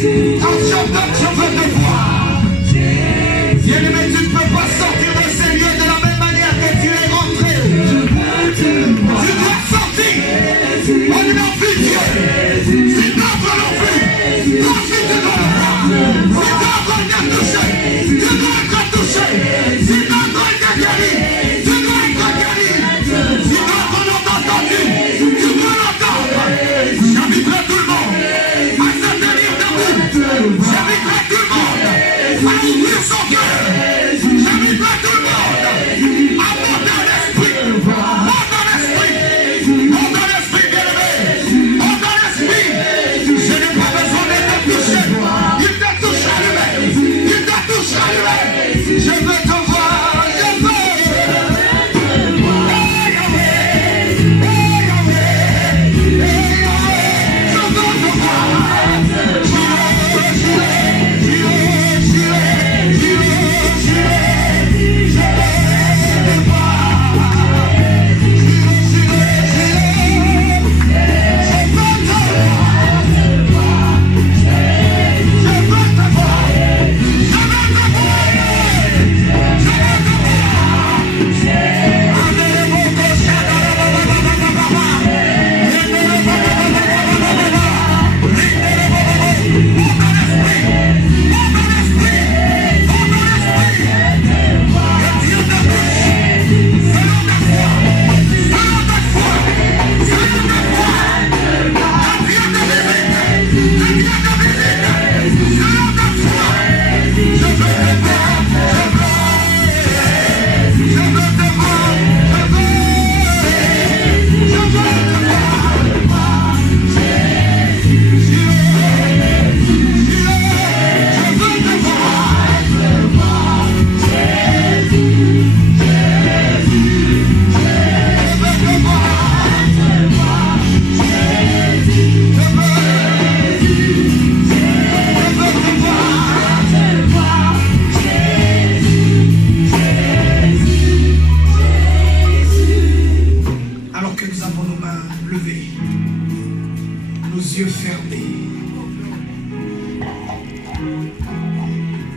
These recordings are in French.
Quand je veux te voir. Bien-aimé, tu ne peux pas sortir de ces lieux de la même manière que tu es rentré. Tu dois sortir. On est en vie, Dieu. C'est notre envie. Quand tu te dois le voir. C'est notre bien touché. Tu dois être touché. C'est notre bien guéri. Tu dois être guéri. C'est notre nom entendu. Tu dois l'entendre. J'inviterai tout le monde à se tenir debout. J'inviterai tout le monde à ouvrir son cœur. J'inviterai tout le monde à monter en esprit. Monte en esprit. Monte en esprit, bien-aimé. Monte en esprit. Je n'ai pas besoin d'être touché. Il te touche à lui-même. Il te touche à lui-même. Je veux te voir. Je veux. Hey, Yahweh. Hey, Yahweh. Hey, Yahweh. Je veux te voir.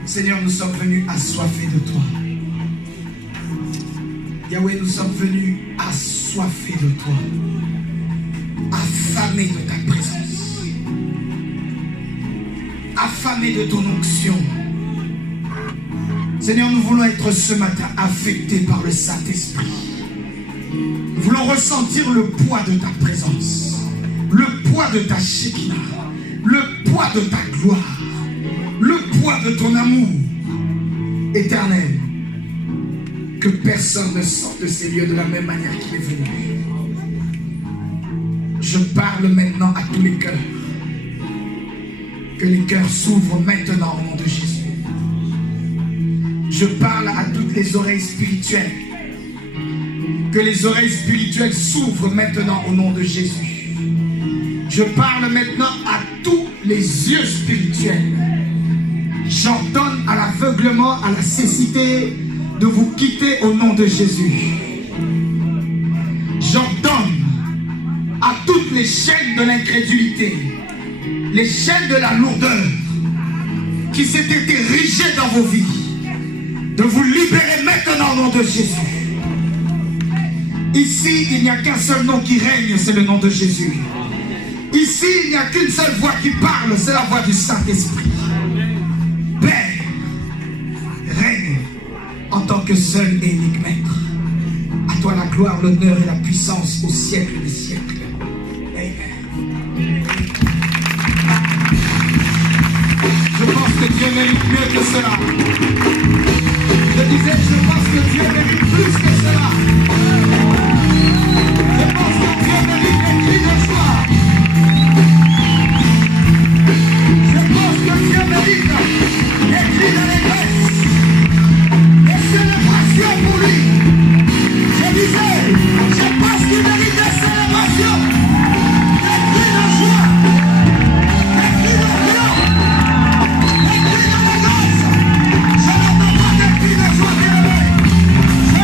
Seigneur, nous sommes venus assoiffés de toi. Yahweh, nous sommes venus assoiffés de toi, affamés de ta présence, affamés de ton onction. Seigneur, nous voulons être ce matin affectés par le Saint-Esprit. Nous voulons ressentir le poids de ta présence, le poids de ta Shekinah, le poids de ta gloire, le poids de ton amour éternel. Que personne ne sorte de ces lieux de la même manière qu'il est venu. Je parle maintenant à tous les cœurs. Que les cœurs s'ouvrent maintenant au nom de Jésus. Je parle à toutes les oreilles spirituelles. Que les oreilles spirituelles s'ouvrent maintenant au nom de Jésus. Je parle maintenant à tous les yeux spirituels. J'ordonne à l'aveuglement, à la cécité de vous quitter au nom de Jésus. J'ordonne à toutes les chaînes de l'incrédulité, les chaînes de la lourdeur qui s'étaient érigées dans vos vies, de vous libérer maintenant au nom de Jésus. Ici, il n'y a qu'un seul nom qui règne, c'est le nom de Jésus. Ici, il n'y a qu'une seule voix qui parle, c'est la voix du Saint-Esprit. Père, règne en tant que seul et unique maître. À toi la gloire, l'honneur et la puissance au siècle des siècles. Amen. Je pense que Dieu mérite mieux que cela. Je disais, je pense que Dieu mérite plus que cela. Je pense que Dieu mérite les cris de joie. Je pense que Dieu mérite les cris d'allégresse. Les célébrations pour lui. Je disais, je pense qu'il mérite des célébrations, des cris de joie, des cris de triomphe, des cris d'allégresse. Je n'entends pas des cris de joie, bien-aimés. Je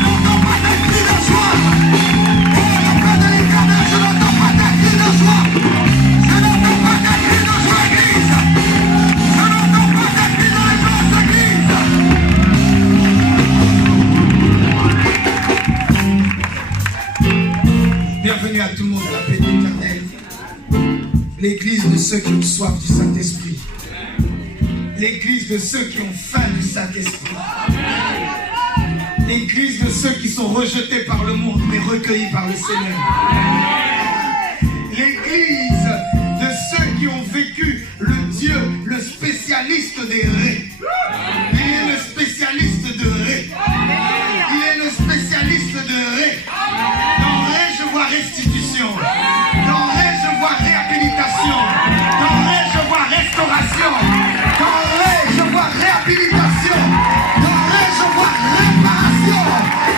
l'église de ceux qui ont soif du Saint-Esprit. L'église de ceux qui ont faim du Saint-Esprit. L'église de ceux qui sont rejetés par le monde mais recueillis par le Seigneur. L'église de ceux qui ont vécu le Dieu, le spécialiste des raies. Il est le spécialiste de raies. Il est le spécialiste de raies. Dans raies, je vois restitution. Dans raies, je vois réhabilitation. Dans raies, je vois restauration. Dans raies, je vois réhabilitation. Dans raies, je vois réparation.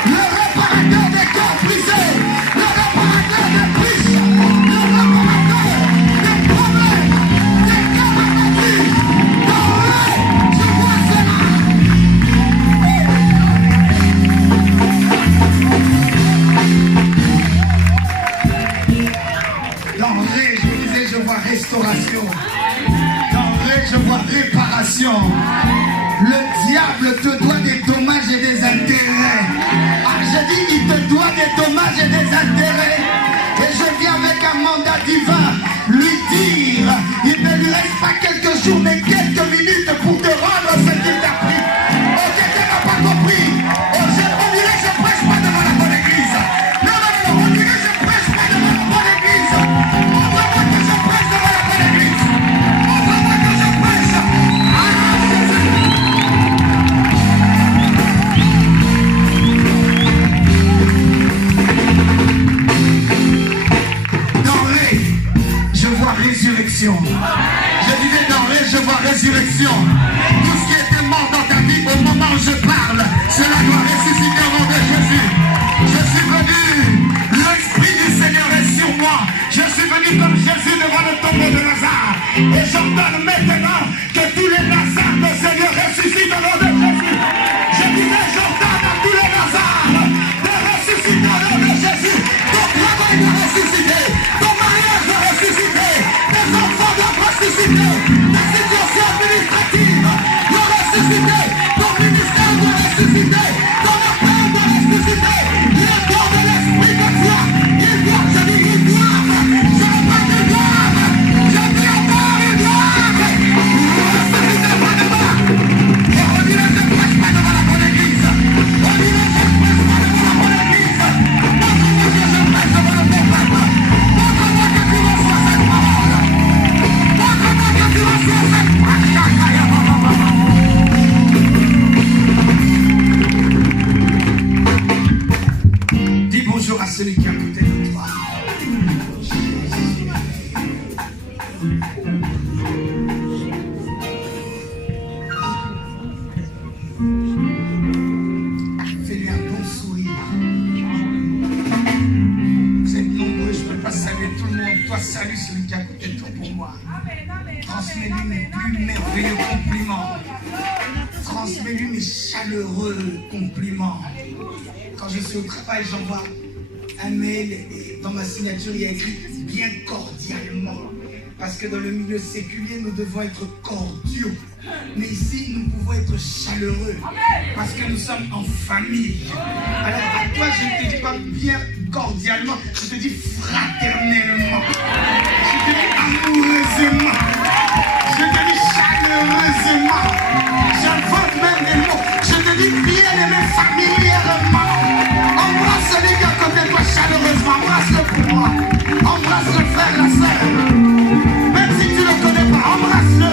Le réparateur des corps brisés. Le réparateur des briches. Le réparateur des problèmes. Des cœurs abattus. Dans raies, je vois cela. Dans raies, je disais, je vois restauration. Dans raies, je vois réparation. Le diable te doit des dommages et des intérêts. Ah, je dis, il te doit des dommages et des intérêts. Et je viens avec un mandat divin lui dire, il ne lui reste pas quelques jours, mais quelques minutes pour te rendre ce qu'il t'a pris. Oh, quelqu'un n'a pas compris. Oh, on dirait que je prêche pas devant la bonne église. Non, non, non, on dirait que je prêche pas devant la bonne église. On voit pas que je prêche devant la bonne église. On voit pas que je prêche. Dans les, je vois résurrection. Je disais dans les, je vois résurrection. Tout ce qui était mort dans ta vie au moment où je parle, cela doit ressusciter au nom de Jésus. Je suis venu, l'Esprit du Seigneur est sur moi. Je suis venu comme Jésus devant le tombeau de Lazare. Et j'ordonne maintenant que tous les Lazars de Seigneur ressuscitent au nom de Jésus. Je disais, j'ordonne à tous les Lazars de ressusciter au nom de Jésus. Ton travail doit ressusciter, ton mariage doit ressusciter, tes enfants doivent ressusciter, ta situation administrative doit ressusciter, ton ministère doit ressusciter, ton appel doit ressusciter, le corps de l'Esprit de Dieu, il doit, je dis, ils doivent, je ne pas qu'ils doivent, je dis encore, ils doivent, ressusciter pas demain. Et on dirait que je ne prêche pas devant la bonne église, on dirait que je ne prêche pas devant la bonne église, montre-moi que je prêche devant le bon peuple, montre-moi que tu reçois cette parole, montre-moi que tu reçois cette parole. Dis bonjour à celui qui est à côté de toi. Fais-lui un bon sourire. Vous êtes nombreux, je ne peux pas saluer tout le monde. Toi, salue celui qui est à côté de toi pour moi. Transmets-lui mes plus merveilleux compliments. Transmets-lui mes chaleureux compliments. Quand je suis au travail, j'envoie un mail et dans ma signature, il y a écrit « bien cordialement ». Parce que dans le milieu séculier, nous devons être cordiaux. Mais ici, nous pouvons être chaleureux. Parce que nous sommes en famille. Alors à toi, je ne te dis pas bien cordialement, je te dis fraternellement. Je te dis amoureusement. Je te dis chaleureusement. J'invente même des mots. Je te dis bien aimé familièrement. Embrasse celui qui est à côté de toi chaleureusement. Embrasse-le pour moi. Embrasse le frère, la sœur. Même si tu ne le connais pas, embrasse-le.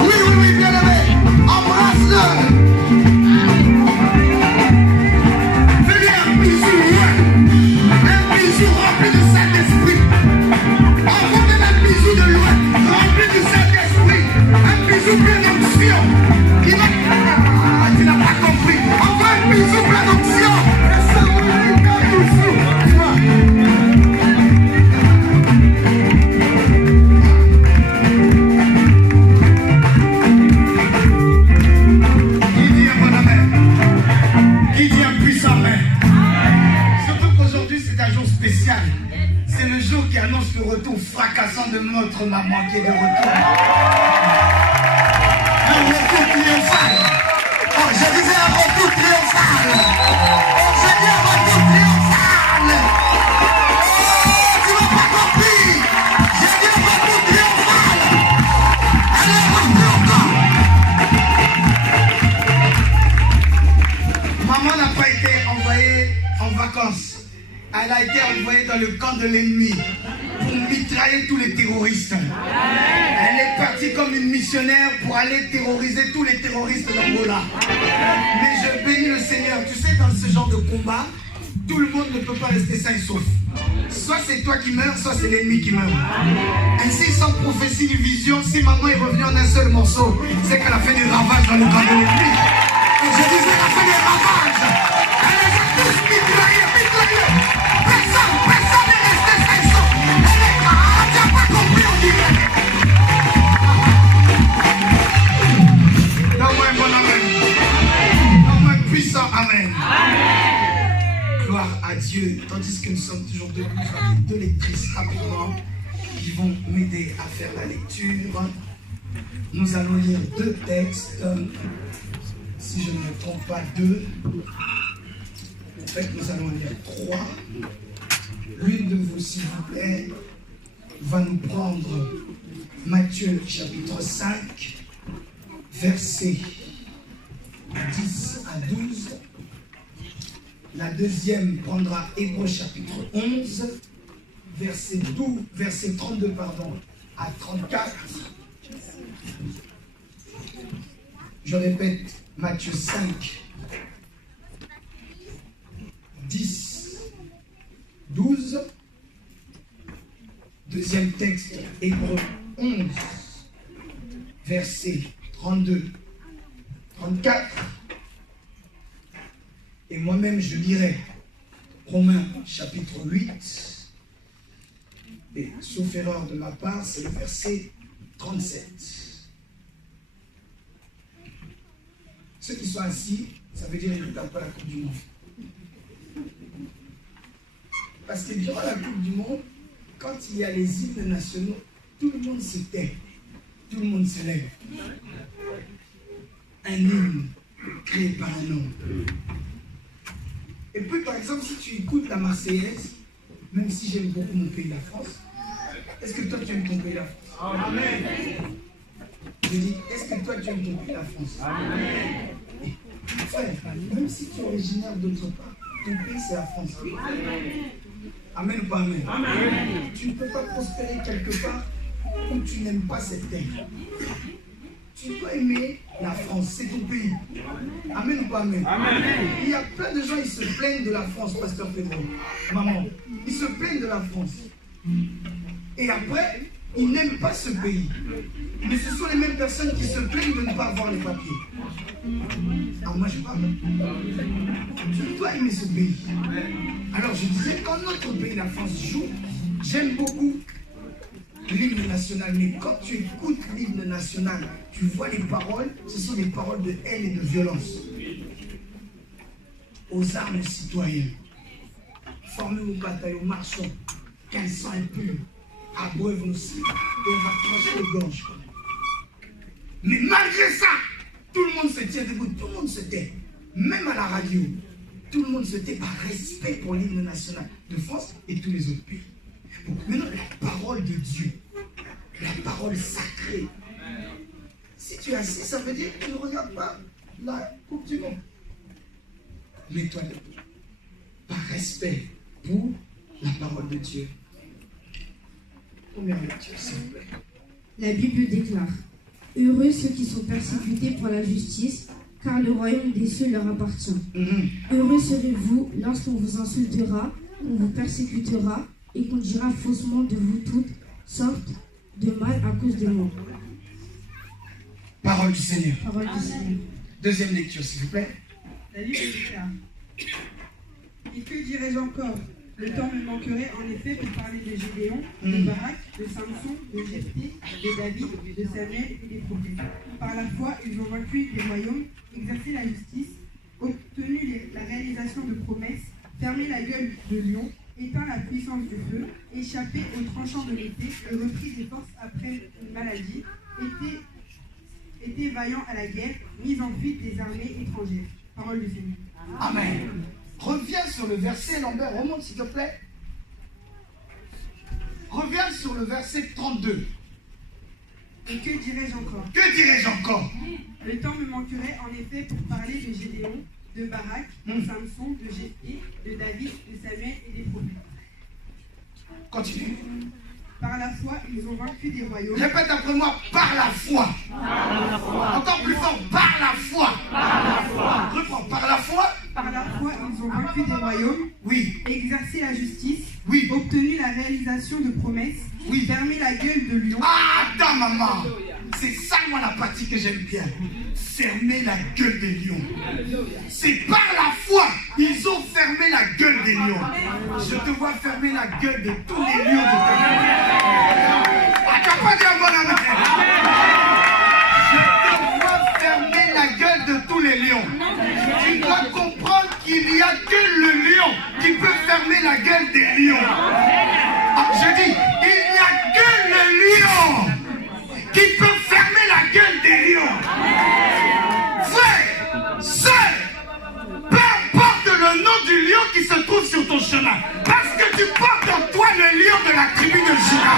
Oui, oui, oui, bien aimé. Embrasse-le. Fais-lui un bisou, un bisou rempli du Saint-Esprit. Envoie-lui un bisou de loin, rempli du Saint-Esprit. Un bisou plein d'onction. Tu n'as pas compris. Envoie un bisou plein d'onction. Et ça vous dit un bisou. Qui dit un bon amen? Qui dit un puissant amen? Surtout qu'aujourd'hui c'est un jour spécial. C'est le jour qui annonce le retour fracassant de notre maman qui est de retour. Un retour triomphal. Oh, je disais un retour triomphal. Oh, je dis un retour triomphal. Oh, tu n'as pas compris. J'ai dit un dans le camp de l'ennemi pour mitrailler tous les terroristes. Elle est partie comme une missionnaire pour aller terroriser tous les terroristes d'Angola. Mais je bénis le Seigneur. Tu sais, dans ce genre de combat, tout le monde ne peut pas rester sain et sauf. Soit c'est toi qui meurs, soit c'est l'ennemi qui meurt. Ainsi, sans prophétie ni vision, si maman est revenue en un seul morceau, c'est qu'elle a fait des ravages dans le camp de l'ennemi. Et je disais, elle a fait des ravages. Elle les a tous mitraillés. Personne n'est resté sain et sauf. Tu n'as pas compris, on dirait. Donne-moi un bon amen. Donne-moi un puissant amen. Gloire à Dieu. Tandis que nous sommes toujours debout, deux lectrices rapidement qui vont m'aider à faire la lecture. Nous allons lire deux textes. Si je ne me trompe pas, deux. En fait, nous allons lire trois. L'une de vous, s'il vous plaît, va nous prendre Matthieu chapitre 5, versets 10 à 12. La deuxième prendra Hébreux chapitre 11, verset 32 à 34. Je répète, Matthieu 5, 10, 12. Deuxième texte, Hébreux 11, verset 32, 34. Et moi-même, je lirai Romains chapitre 8. Et sauf erreur de ma part, c'est le verset 37. Ceux qui sont assis, ça veut dire qu'ils ne regardent pas la Coupe du Monde. Parce que durant la Coupe du Monde, quand il y a les hymnes nationaux, tout le monde se tait, tout le monde se lève. Un hymne créé par un homme. Et puis, par exemple, si tu écoutes la Marseillaise, même si j'aime beaucoup mon pays, la France, est-ce que toi tu aimes ton pays, la France? Amen. Je dis, est-ce que toi tu aimes ton pays, la France? Amen. Frère, même si tu es originaire d'autre part, ton pays c'est la France. Amen ou pas amen? Amen. Tu ne peux pas prospérer quelque part où tu n'aimes pas cette terre. Tu dois aimer la France, c'est ton pays. Amen ou pas amen? Amen. Il y a plein de gens, ils se plaignent de la France, pasteur Pedro, maman. Ils se plaignent de la France. Et après, ils n'aiment pas ce pays. Mais ce sont les mêmes personnes qui se plaignent de ne pas avoir les papiers. Alors moi je parle. Tu dois aimer ce pays. Alors je disais, quand notre pays, la France, joue, j'aime beaucoup l'hymne national, mais quand tu écoutes l'hymne national, tu vois les paroles, ce sont des paroles de haine et de violence. Aux armes citoyennes, formez vos bataillons, marchons, qu'un sang impur abreuve nos cibles et on va trancher les gorges. Mais malgré ça, tout le monde se tient debout, tout le monde se tait. Même à la radio, tout le monde se tait par respect pour l'hymne national de France et tous les autres pays. Donc maintenant, la parole de Dieu, la parole sacrée. Si tu es assis, ça veut dire que tu ne regardes pas la Coupe du Monde. Mets-toi debout. Par respect pour la parole de Dieu. Première lecture, s'il vous plaît. La Bible déclare: heureux ceux qui sont persécutés pour la justice, car le royaume des cieux leur appartient. Heureux serez-vous lorsqu'on vous insultera, qu'on vous persécutera et qu'on dira faussement de vous toutes sortes de mal à cause de moi. Parole du Seigneur. Parole du Seigneur. Deuxième lecture, s'il vous plaît. La Bible déclare: et que dirais-je encore? Le temps me manquerait en effet pour parler de Gédéon, de Barak, de Samson, de Jephthé, de David, de Samuel et des prophètes. Par la foi, ils ont vaincu les royaumes, exercé la justice, obtenu la réalisation de promesses, fermé la gueule de lion, éteint la puissance du feu, échappé aux tranchants de l'épée et repris des forces après une maladie, été vaillant à la guerre, mis en fuite des armées étrangères. Parole du Seigneur. Amen. Reviens sur le verset, Lambert, remonte s'il te plaît. Reviens sur le verset 32. Et que dirais-je encore? Que dirais-je encore? Le temps me manquerait en effet pour parler de Gédéon, de Barak, de Samson, de Jephthé, de David, de Samuel et des prophètes. Continue. Par la foi, ils ont vaincu des royaumes. Répète après moi, par la foi. Par la foi. Encore plus fort, par la foi. Par la foi. Reprends, par la foi. Par la foi, ils ont vaincu des royaumes, Oui, exercé la justice, oui. obtenu la réalisation de promesses, Oui. fermé la gueule de lion. Ah, attends, maman. C'est ça, moi, la partie que j'aime bien. Fermer la gueule des lions. C'est par la foi, ils ont fermé la gueule des lions. Je te vois fermer la gueule de tous les lions de ta vie. Ah, tu n'as pas dit un bon amen. Je te vois fermer la gueule de tous les lions. Tu dois comprendre qu'il n'y a que le lion qui peut fermer la gueule des lions. Ah, je dis, il n'y a que le lion qui peut fermer la gueule des lions. Frère, sœur, peu importe le nom du lion qui se trouve sur ton chemin, parce que tu portes en toi le lion de la tribu de Juda.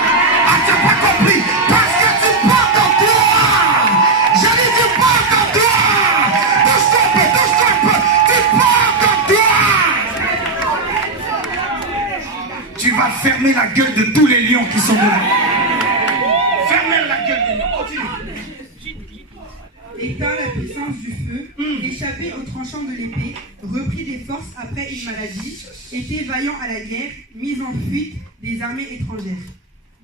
Ah, tu n'as pas compris? Parce que tu portes en toi. Je dis, tu portes en toi. Touche-toi un peu, touche-toi un peu. Tu portes en toi. Tu vas fermer la gueule de tous les lions qui sont devant. Fermer la gueule des lions. Continue. Éteint la puissance du feu, échappé au tranchant de l'épée, repris des forces après une maladie, était vaillant à la guerre, mis en fuite des armées étrangères.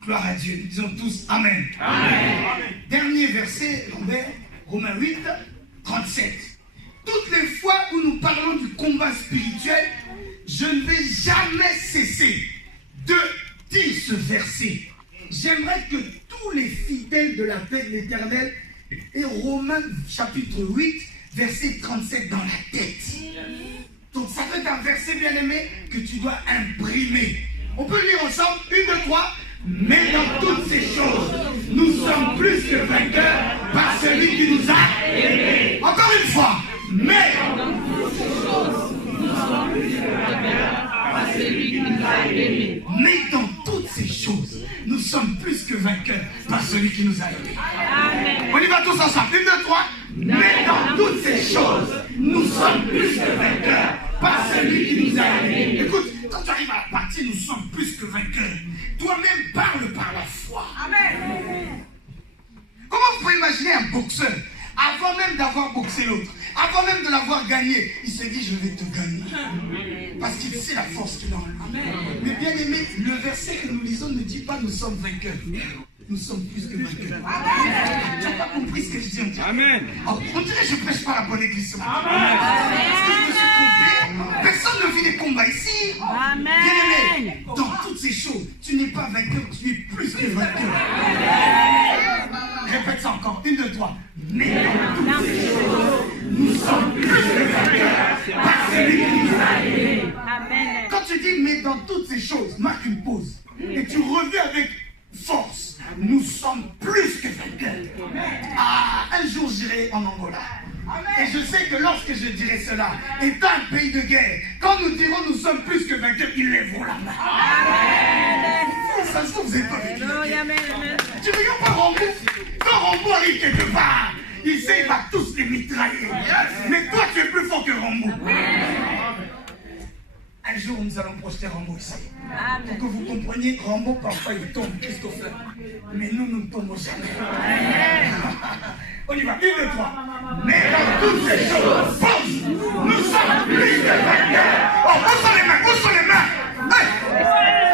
Gloire à Dieu. Disons tous Amen. Amen. Dernier verset, Lambert, Romains 8, 37. Toutes les fois où nous parlons du combat spirituel, je ne vais jamais cesser de dire ce verset. J'aimerais que tous les fidèles de la paix de l'Éternel aient Romains chapitre 8, verset 37 dans la tête. Donc ça fait un verset bien aimé que tu dois imprimer. On peut le lire ensemble, 1, 2, 3. Mais dans toutes ces choses, nous sommes plus que vainqueurs par celui qui nous a aimés. Encore une fois. Mais dans toutes ces choses, nous sommes plus que vainqueurs par celui qui nous a aimés. Mais dans toutes ces choses, nous sommes plus que vainqueurs par celui qui nous a aimés. Amen. On y va tous ensemble. 1, 2, 3. Mais dans toutes ces choses, nous sommes plus que vainqueurs par celui qui nous a aimés. Écoute, quand tu arrives à la partie, nous sommes plus que vainqueurs. Toi-même parle par la foi. Amen. Comment vous pouvez imaginer un boxeur, avant même d'avoir boxé l'autre, avant même de l'avoir gagné, il s'est dit je vais te gagner. Parce qu'il sait la force qu'il a en lui. Mais bien aimé, le verset que nous lisons ne dit pas nous sommes vainqueurs. Nous sommes plus que vainqueurs. Tu n'as pas compris ce que je dis, on dirait. Amen. Oh, on dirait que je ne prêche pas la bonne église. Amen. Parce que je me suis trompé. Personne ne vit des combats ici. Amen. Bien aimé, dans toutes ces choses, tu n'es pas vainqueur, tu es plus que vainqueur. Répète ça encore, 1, 2, 3. Mais dans toutes ces choses, nous sommes plus que vainqueurs par celui qui nous a aimés. Quand tu dis mais dans toutes ces choses, marque une pause. Et tu reviens avec force. Nous sommes plus que vainqueurs. Ah, un jour j'irai en Angola. Et je sais que lorsque je dirai cela, étant un pays de guerre, quand nous dirons nous sommes plus que vainqueurs, ils lèveront la main. Ça se trouve, vous n'êtes pas vécu la guerre. Tu regardes pas Rambo. Quand Rambo arrive quelque part, il sait qu'il va tous les mitrailler. Mais toi, tu es plus fort que Rambo. Un jour, nous allons projeter Rambo ici. Pour que vous compreniez, Rambo, parfois, il tombe, Christopher. Mais nous, nous ne tombons jamais. On y va, 1, 2, 3. Mais dans toutes ces choses, pause, nous sommes plus que vainqueurs. Oh, où sont les mains? Où sont les mains? Hey,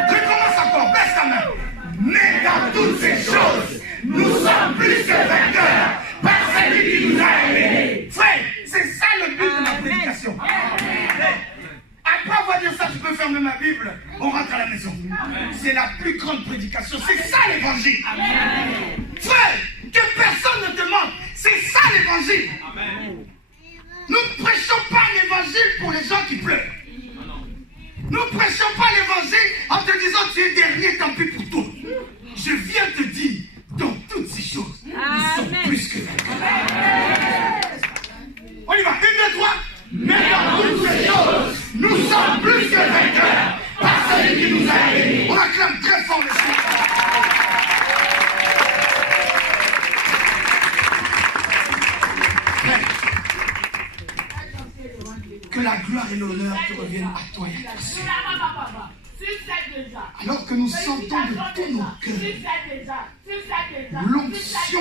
recommence encore, baisse ta main. Mais dans toutes ces choses, nous sommes plus que vainqueurs par celui qui nous a aimés. Frère, c'est ça le but de la prédication. Après avoir dit ça, je peux fermer ma Bible. On rentre à la maison. C'est la plus grande prédication. C'est ça l'évangile. Frère, que personne ne te manque. C'est ça l'évangile. Nous ne prêchons pas l'évangile pour les gens qui pleurent. Nous ne prêchons pas l'évangile en te disant tu es dernier, tant pis pour toi. Je viens te dire, dans toutes ces choses, nous sommes plus que vainqueurs. On y va, 1, 2, 3. Mais dans toutes ces choses, nous sommes plus que vainqueurs par celui qui nous a aimés. On acclame très fort le Seigneur. Que la gloire et l'honneur te reviennent à toi et à toi seul. Alors que nous sentons de tous nos cœurs l'onction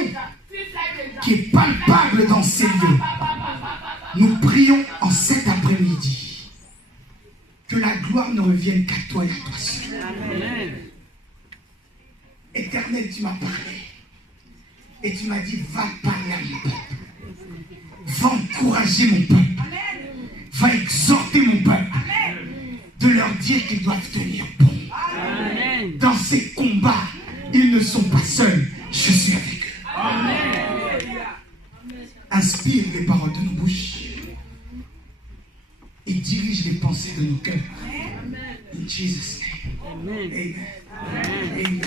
qui est palpable dans ces lieux, nous prions en cet après-midi que la gloire ne revienne qu'à toi et à toi seul. Éternel, tu m'as parlé et tu m'as dit, va parler à mon peuple, va encourager mon peuple, va exhorter mon peuple, de leur dire qu'ils doivent tenir bon. Dans ces combats, ils ne sont pas seuls, je suis avec eux. Inspire les paroles de nos bouches et dirige les pensées de nos cœurs. In Jesus' name. Amen. Amen.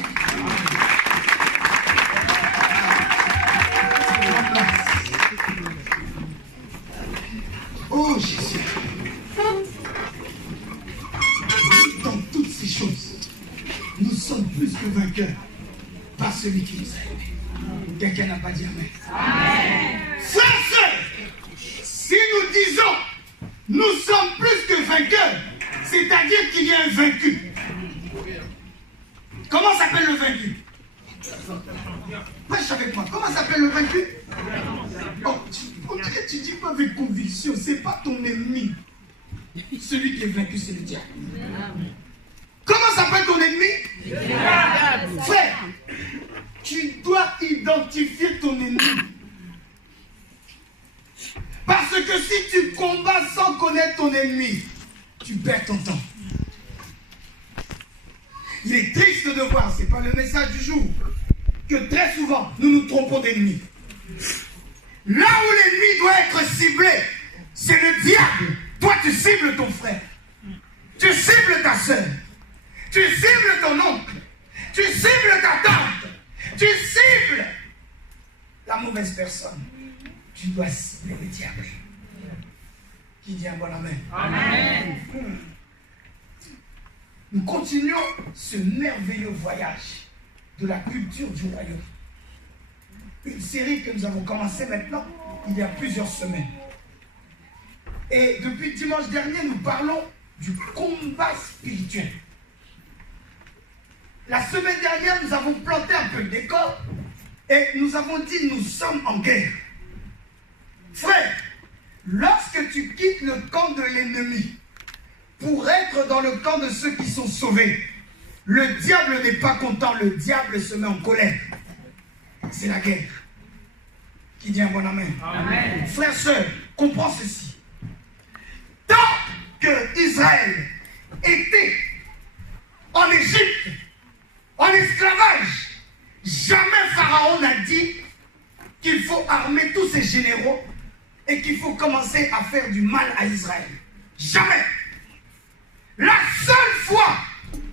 Oh Jésus. Dans toutes ces choses, nous sommes plus que vainqueurs par celui qui nous a aimés. Quelqu'un n'a pas dit amen. Frères et sœurs, si nous disons nous sommes plus que vainqueurs, c'est-à-dire qu'il y a un vaincu. Comment s'appelle le vaincu? Prêche avec moi. Comment s'appelle le vaincu? Oh, on dirait que tu dis pas avec conviction. C'est pas ton ennemi. Celui qui est vaincu, c'est le diable. Comment s'appelle ton ennemi? Frère, tu dois identifier ton ennemi. Parce que si tu combats sans connaître ton ennemi, tu perds ton temps. Il est triste de voir, ce n'est pas le message du jour, que très souvent, nous nous trompons d'ennemis. Là où l'ennemi doit être ciblé, c'est le diable. Toi, tu cibles ton frère. Tu cibles ta soeur. Tu cibles ton oncle. Tu cibles ta tante. Tu cibles la mauvaise personne. Tu dois cibler le diable. Qui dit un bon amen? Amen. Nous continuons ce merveilleux voyage de la culture du royaume. Une série que nous avons commencé maintenant il y a plusieurs semaines. Et depuis dimanche dernier, nous parlons du combat spirituel. La semaine dernière, nous avons planté un peu le décor et nous avons dit nous sommes en guerre. Frère, lorsque tu quittes le camp de l'ennemi pour être dans le camp de ceux qui sont sauvés, le diable n'est pas content, le diable se met en colère. C'est la guerre. Qui dit un bon amen? Amen. Frère, sœur, comprends ceci. Tant que Israël était en Égypte, en esclavage, jamais Pharaon n'a dit qu'il faut armer tous ses généraux et qu'il faut commencer à faire du mal à Israël. Jamais. La seule fois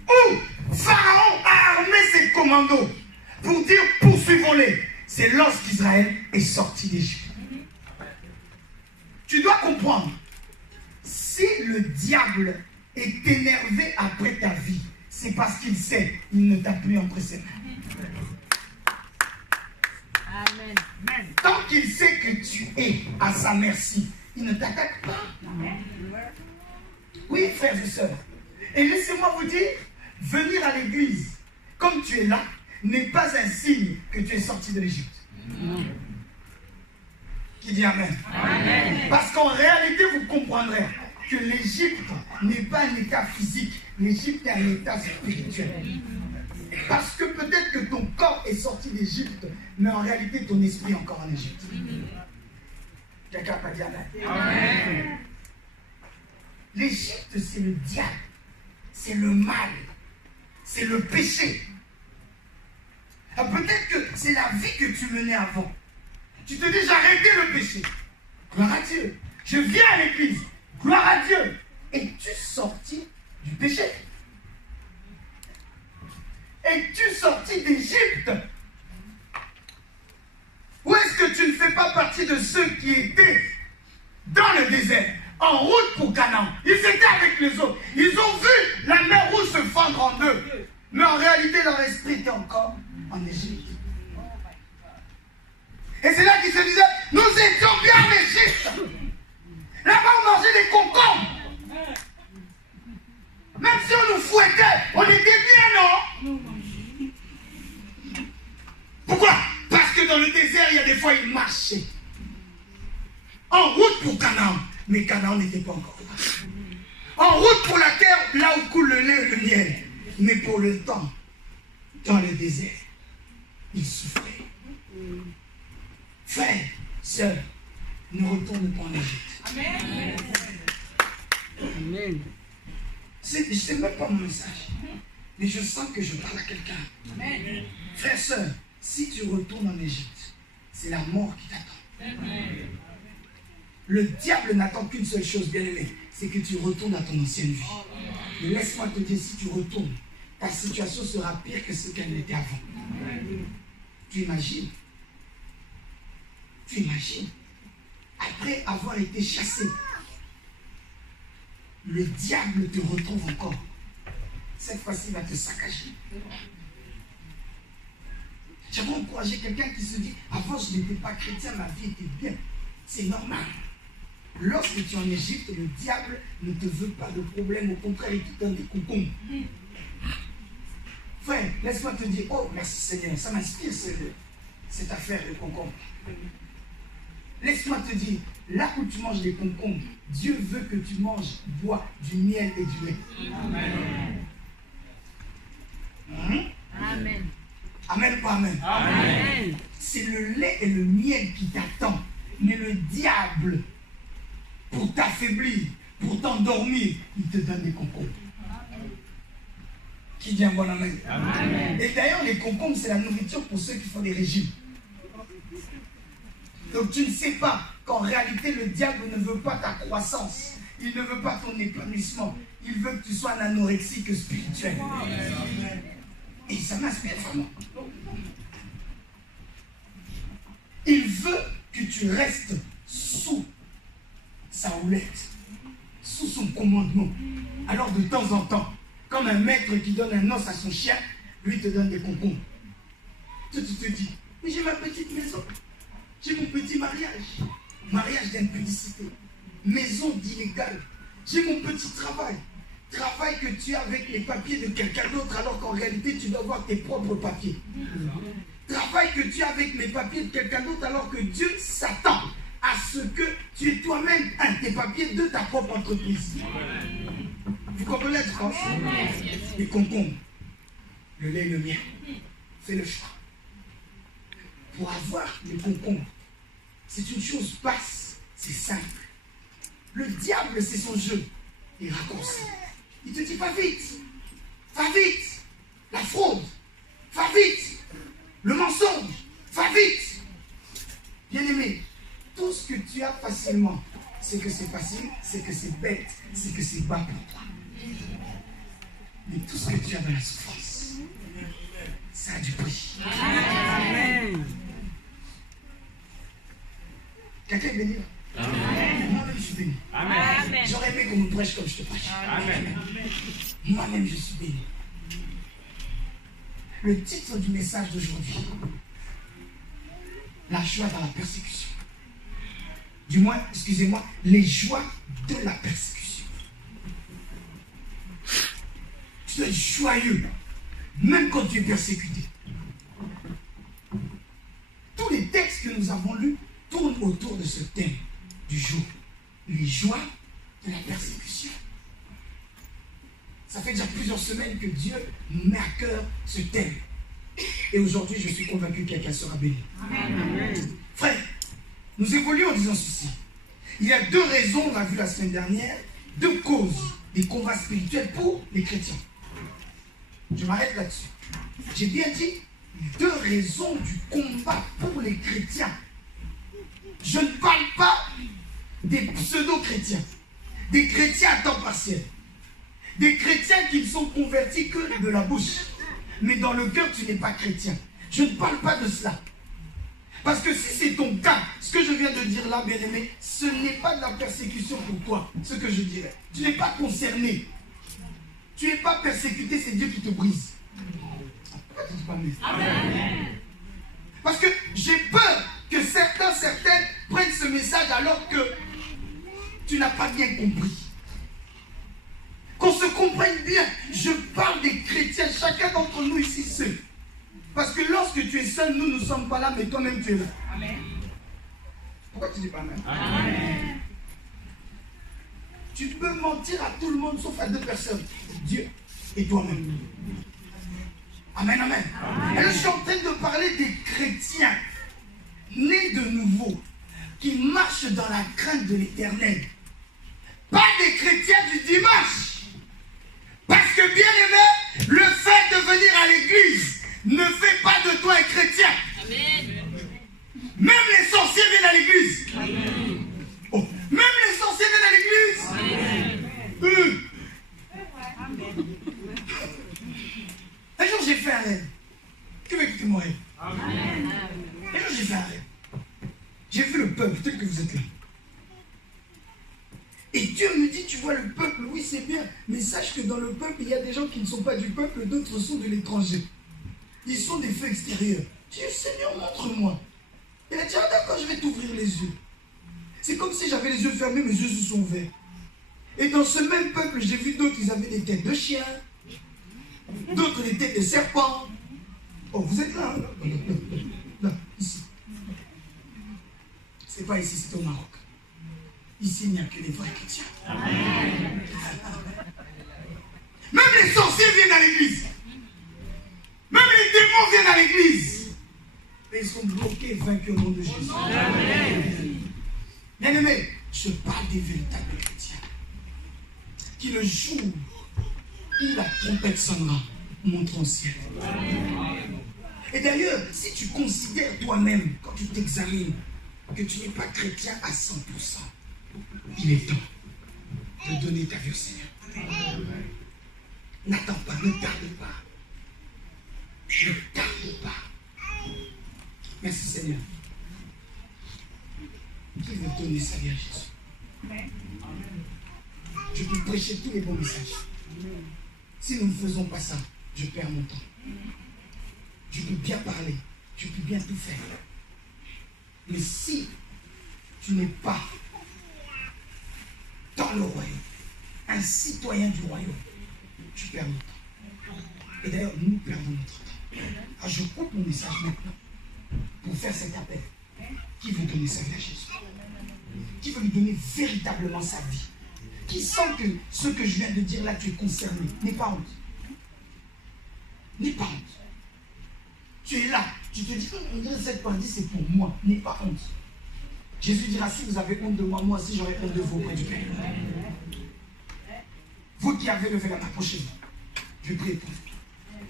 où Pharaon a armé ses commandos pour dire poursuivons-les, c'est lorsqu'Israël est sorti d'Égypte. Tu dois comprendre, si le diable est énervé après ta vie, c'est parce qu'il sait qu'il ne t'a plus entre ses mains. Amen. Tant qu'il sait que tu es à sa merci, il ne t'attaque pas. Amen. Oui, frères et sœurs. Et laissez-moi vous dire, venir à l'église, comme tu es là, n'est pas un signe que tu es sorti de l'Égypte. Qui dit amen. Amen. Parce qu'en réalité, vous comprendrez que l'Égypte n'est pas un état physique, l'Égypte est un état spirituel. Parce que peut-être que ton corps est sorti d'Égypte, mais en réalité, ton esprit est encore en Égypte. Quelqu'un n'a pas dit amen. Amen. L'Égypte, c'est le diable, c'est le mal, c'est le péché. Peut-être que c'est la vie que tu menais avant. Tu te dis, j'ai arrêté le péché. Gloire à Dieu. Je viens à l'église. Gloire à Dieu. Es-tu sorti du péché? Es-tu sorti d'Égypte? Ou est-ce que tu ne fais pas partie de ceux qui étaient dans le désert, en route pour Canaan? Ils étaient avec les autres. Ils ont vu la mer rouge se fendre en deux. Mais en réalité, leur esprit était encore en Égypte. Et c'est là qu'ils se disaient, nous étions bien en Égypte. Là-bas, on mangeait des concombres. Même si on nous fouettait, on était dans le désert, il y a des fois, ils marchaient. En route pour Canaan. Mais Canaan n'était pas encore là. En route pour la terre, là où coule le lait et le miel. Mais pour le temps, dans le désert, ils souffraient. Frères, sœurs, ne retourne pas en Égypte. Amen. Amen. Je ne sais même pas mon message. Mais je sens que je parle à quelqu'un. Amen. Frère, sœur, si tu retournes en Égypte, c'est la mort qui t'attend. Le diable n'attend qu'une seule chose, bien-aimé, c'est que tu retournes à ton ancienne vie. Mais laisse-moi te dire, si tu retournes, ta situation sera pire que ce qu'elle était avant. Tu imagines? Tu imagines? Après avoir été chassé, le diable te retrouve encore. Cette fois-ci, il va te saccager. J'aimerais encourager quelqu'un qui se dit, avant je n'étais pas chrétien, ma vie était bien. C'est normal. Lorsque tu es en Égypte, le diable ne te veut pas de problème. Au contraire, il te donne des concombres. Frère, laisse-moi te dire, oh merci Seigneur, ça m'inspire cette affaire de concombres. Laisse-moi te dire, là où tu manges des concombres, Dieu veut que tu manges, bois du miel et du lait. Amen. Amen. Amen ou pas amen? Amen. C'est le lait et le miel qui t'attendent. Mais le diable, pour t'affaiblir, pour t'endormir, il te donne des concombres. Qui dit un bon amen? Amen. Et d'ailleurs, les concombres, c'est la nourriture pour ceux qui font des régimes. Donc tu ne sais pas qu'en réalité, le diable ne veut pas ta croissance. Il ne veut pas ton épanouissement. Il veut que tu sois un anorexique spirituel. Et ça m'inspire vraiment. Il veut que tu restes sous sa houlette, sous son commandement. Alors de temps en temps, comme un maître qui donne un os à son chien, lui te donne des concombres. Tu te dis, mais j'ai ma petite maison, j'ai mon petit mariage, mariage d'impudicité, maison d'illégal, j'ai mon petit travail, travail que tu as avec les papiers de quelqu'un d'autre alors qu'en réalité tu dois avoir tes propres papiers. Travail que tu as avec les papiers de quelqu'un d'autre alors que Dieu s'attend à ce que tu aies toi-même tes papiers de ta propre entreprise. Vous comprenez la différence? Les concombres, le lait et le miel. Fais le choix. Pour avoir les concombres, c'est une chose basse, c'est simple. Le diable, c'est son jeu. Il raccourcit. Il te dit, va vite. Va vite. La fraude. Va vite. Le mensonge. Va vite. Bien-aimé, tout ce que tu as facilement, c'est que c'est facile, c'est que c'est bête, c'est que c'est bas pour toi. Mais tout ce que tu as dans la souffrance, ça a du prix. Amen. Quelqu'un est béni là? Amen. Moi-même je suis béni. Amen. J'aurais aimé qu'on me prêche comme je te prêche. Amen. Moi-même je suis béni. Le titre du message d'aujourd'hui, la joie dans la persécution. Du moins, excusez-moi, les joies de la persécution. Tu dois être joyeux, même quand tu es persécuté. Tous les textes que nous avons lus tournent autour de ce thème du jour. Les joies de la persécution. Ça fait déjà plusieurs semaines que Dieu nous met à cœur ce thème. Et aujourd'hui, je suis convaincu que quelqu'un sera béni. Amen. Frère, nous évoluons en disant ceci. Il y a deux raisons, on a vu la semaine dernière, deux causes des combats spirituels pour les chrétiens. Je m'arrête là-dessus. J'ai bien dit deux raisons du combat pour les chrétiens. Je ne parle pas des pseudo-chrétiens, des chrétiens à temps partiel, des chrétiens qui ne sont convertis que de la bouche, mais dans le cœur tu n'es pas chrétien. Je ne parle pas de cela. Parce que si c'est ton cas, ce que je viens de dire là, bien-aimé, ce n'est pas de la persécution pour toi, ce que je dirais. Tu n'es pas concerné. Tu n'es pas persécuté, c'est Dieu qui te brise. Pourquoi tu dis pas mieux? Amen. Parce que j'ai peur que certaines prennent ce message alors que tu n'as pas bien compris. Qu'on se comprenne bien. Je parle des chrétiens, chacun d'entre nous ici, ceux Parce que lorsque tu es seul, nous ne sommes pas là, mais toi-même tu es là. Amen. Pourquoi tu dis pas amen? Amen. Tu peux mentir à tout le monde sauf à deux personnes. Dieu et toi-même. Amen, amen. Et là, je suis en train de parler des chrétiens nés de nouveau, qui marchent dans la crainte de l'Éternel. Pas des chrétiens du dimanche. Parce que bien aimé, le fait de venir à l'église ne fait pas de toi un chrétien. Amen. Même les sorciers viennent à l'église. Oh, même les sorciers viennent à l'église. Un jour j'ai fait un rêve. Que veux-tu mon rêve? Un jour j'ai fait un rêve. J'ai vu le peuple, tel que vous êtes là. Et Dieu me dit, tu vois le peuple, oui c'est bien, mais sache que dans le peuple, il y a des gens qui ne sont pas du peuple, d'autres sont de l'étranger. Ils sont des feux extérieurs. J'ai dit, Seigneur, montre-moi. Il a dit, ah d'accord, je vais t'ouvrir les yeux. C'est comme si j'avais les yeux fermés, mes yeux se sont ouverts. Et dans ce même peuple, j'ai vu d'autres, ils avaient des têtes de chiens, d'autres des têtes de serpents. Oh, vous êtes là, hein? Là, ici. C'est pas ici, c'est au Maroc. Ici, il n'y a que les vrais chrétiens. Amen. Même les sorciers viennent à l'église. Même les démons viennent à l'église. Et ils sont bloqués, vaincus au nom de Jésus. Bien aimé, je parle des véritables chrétiens. Qui le jour où la trompette sonnera, montrent au ciel. Et d'ailleurs, si tu considères toi-même, quand tu t'examines, que tu n'es pas chrétien à 100%, il est temps de donner ta vie au Seigneur. N'attends pas, ne tarde pas. Ne tarde pas. Merci Seigneur. Qui veut donner sa vie à Jésus? Je peux prêcher tous les bons messages. Si nous ne faisons pas ça, je perds mon temps. Je peux bien parler, je peux bien tout faire. Mais si tu n'es pas dans le royaume, un citoyen du royaume, tu perds notre temps. Et d'ailleurs, nous perdons notre temps. Alors je coupe mon message maintenant pour faire cet appel. Qui veut donner sa vie à Jésus? Qui veut lui donner véritablement sa vie? Qui sent que ce que je viens de dire là, tu es concerné? N'aie pas honte. N'aie pas honte. Tu es là, tu te dis, cette partie c'est pour moi. N'aie pas honte. Jésus dira, si vous avez honte de moi, moi aussi j'aurai honte de vous auprès du Père. Vous qui avez levé la main, approchez-vous. Je prie pour vous.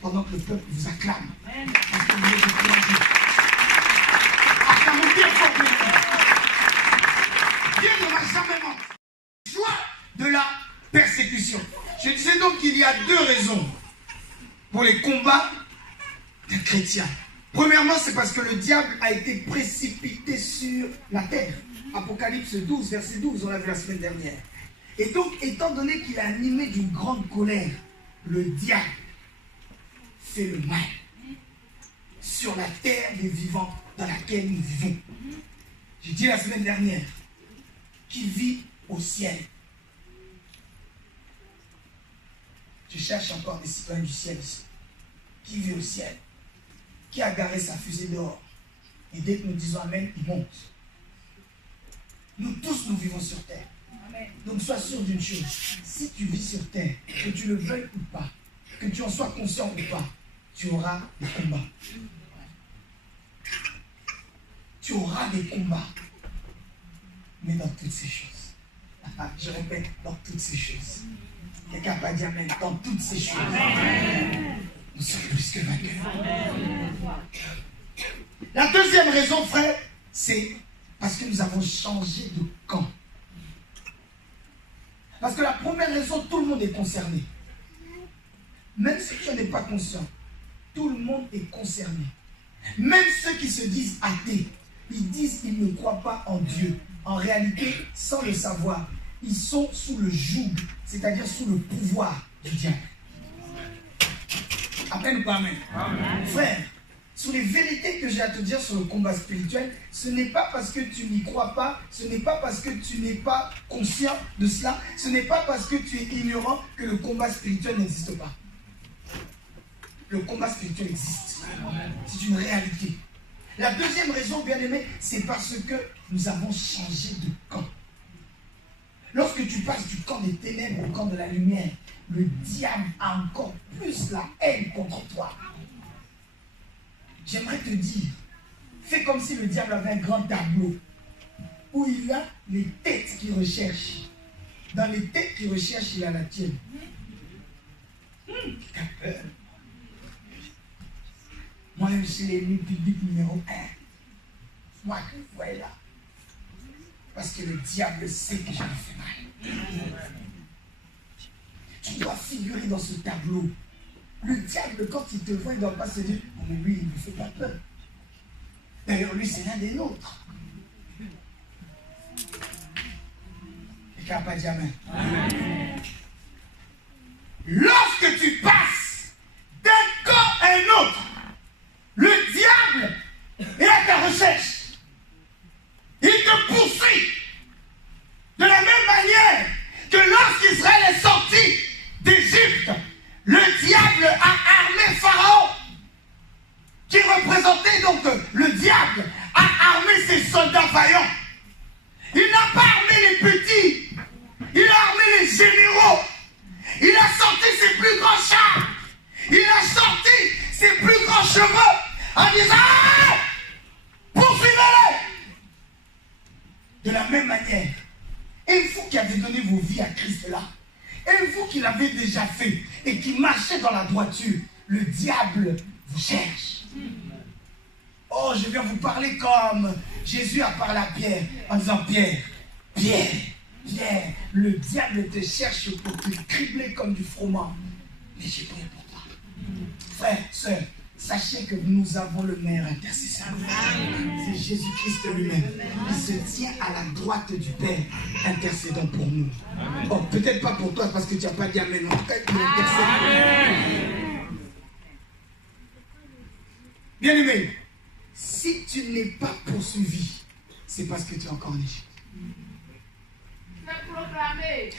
Pendant que le peuple vous acclame. Parce que vous êtes courageux. Acclamons bien fort. Dieu ne m'a jamais menti. Joie de la persécution. Je disais donc qu'il y a deux raisons pour les combats des chrétiens. Premièrement, c'est parce que le diable a été précipité sur la terre. Apocalypse 12, verset 12, on l'a vu la semaine dernière. Et donc, étant donné qu'il est animé d'une grande colère, le diable fait le mal sur la terre des vivants dans laquelle nous vivons. J'ai dit la semaine dernière, qui vit au ciel. Je cherche encore des citoyens du ciel ici. Qui vit au ciel? Qui a garé sa fusée dehors? Et dès que nous disons Amen, il monte. Nous tous, nous vivons sur terre. Amen. Donc sois sûr d'une chose. Si tu vis sur terre, que tu le veuilles ou pas, que tu en sois conscient ou pas, tu auras des combats. Tu auras des combats. Mais dans toutes ces choses. Je répète, dans toutes ces choses. Quelqu'un n'a pas dit Amen. Dans toutes ces choses. Amen. Nous sommes plus que vainqueurs. La deuxième raison, frère, c'est parce que nous avons changé de camp. Parce que la première raison, tout le monde est concerné. Même si tu n'en es pas conscient, tout le monde est concerné. Même ceux qui se disent athées, ils disent qu'ils ne croient pas en Dieu. En réalité, sans le savoir, ils sont sous le joug, c'est-à-dire sous le pouvoir du diable. Amen ou pas amen? Amen. Frère, sur les vérités que j'ai à te dire sur le combat spirituel, ce n'est pas parce que tu n'y crois pas, ce n'est pas parce que tu n'es pas conscient de cela, ce n'est pas parce que tu es ignorant que le combat spirituel n'existe pas. le combat spirituel existe. C'est une réalité. La deuxième raison, bien aimé, c'est parce que nous avons changé de camp. Lorsque tu passes du camp des ténèbres au camp de la lumière, le diable a encore plus la haine contre toi. J'aimerais te dire, fais comme si le diable avait un grand tableau où il a les têtes qu'il recherche. Dans les têtes qu'il recherche, il a la tienne. T'as peur. Moi, je suis l'ennemi public numéro 1. Moi que vous voyez là. Parce que le diable sait que je lui fais mal. Tu dois figurer dans ce tableau. Le diable, quand il te voit, il ne doit pas se dire « Oh, mais lui, il ne me fait pas peur. » D'ailleurs, lui, c'est l'un des nôtres. Et qu'il n'y a pas dit Amen. Amen. Lorsque tu passes d'un camp à un autre, le diable est à ta recherche. Il te poursuit. De la même manière que lorsqu'Israël est sorti d'Égypte, le diable a armé Pharaon, qui représentait donc le diable, a armé ses soldats vaillants. Il n'a pas armé les petits, il a armé les généraux. Il a sorti ses plus grands chars, il a sorti ses plus grands chevaux en disant ah, poursuivez-les. De la même manière, et vous qui avez donné vos vies à Christ là, et vous qui l'avez déjà fait et qui marchez dans la droiture, le diable vous cherche. Oh, je viens vous parler comme Jésus a parlé à Pierre en disant Pierre, Pierre, Pierre, le diable te cherche pour te cribler comme du froment. Mais j'ai prié pour toi. Frères, sœurs, sachez que nous avons le meilleur intercesseur. C'est Jésus-Christ lui-même. Il se tient à la droite du Père, intercédant pour nous. Oh, peut-être pas pour toi parce que tu n'as pas dit Amen. En tout cas, il intercède. Bien aimé, si tu n'es pas poursuivi, c'est parce que tu es encore en Égypte.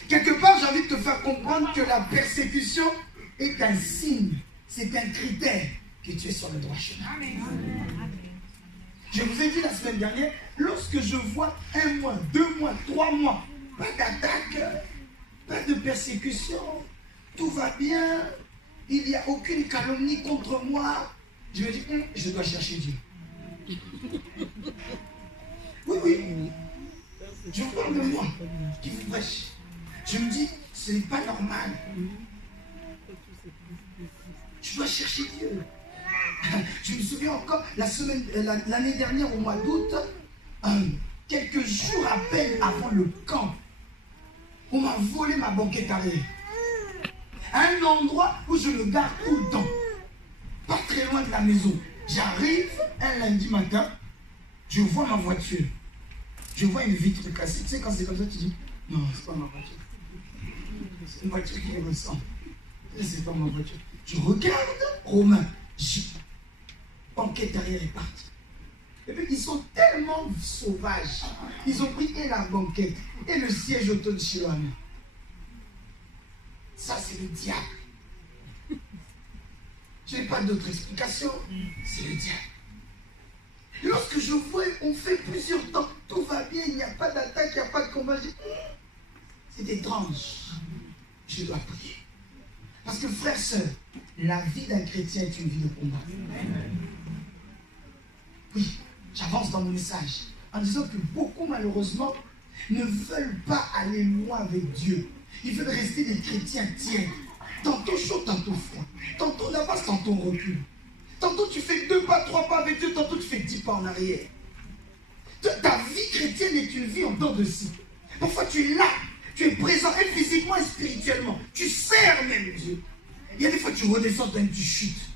Quelque part, j'ai envie de te faire comprendre que la persécution est un signe, c'est un critère que tu es sur le droit chemin. Je vous ai dit la semaine dernière, lorsque je vois 1 mois, 2 mois, 3 mois, pas d'attaque, pas de persécution, tout va bien, il n'y a aucune calomnie contre moi, je me dis, je dois chercher Dieu. Oui, oui. Je parle de moi qui vous prêche. Je me dis, ce n'est pas normal. Je dois chercher Dieu. Je me souviens encore, l'année dernière, au mois d'août, quelques jours à peine avant le camp, on m'a volé ma banquette arrière. À un endroit où je me garde tout le temps. Pas très loin de la maison. J'arrive un lundi matin, je vois ma voiture. Je vois une vitre cassée. Tu sais, quand c'est comme ça, tu dis non, c'est pas ma voiture. C'est une voiture qui me ressemble. C'est pas ma voiture. Je regarde Romain. Banquette derrière est partie. Et puis ils sont tellement sauvages. Ils ont pris et la banquette et le siège auto de Chiloane. Ça, c'est le diable. Je n'ai pas d'autre explication. C'est le diable. Lorsque je vois, on fait plusieurs temps, tout va bien, il n'y a pas d'attaque, il n'y a pas de combat. C'est étrange. Je dois prier. Parce que frères, sœurs, la vie d'un chrétien est une vie de combat. Oui, j'avance dans mon message en disant que beaucoup, malheureusement, ne veulent pas aller loin avec Dieu. Ils veulent rester des chrétiens tièdes. Tantôt chaud, tantôt froid. Tantôt on avance, tantôt on recule. Tantôt tu fais 2 pas, 3 pas avec Dieu, tantôt tu fais 10 pas en arrière. Ta vie chrétienne est une vie en dents de scie. Parfois tu es là, tu es présent et physiquement et spirituellement. Tu sers même Dieu. Il y a des fois tu redescends, même tu chutes.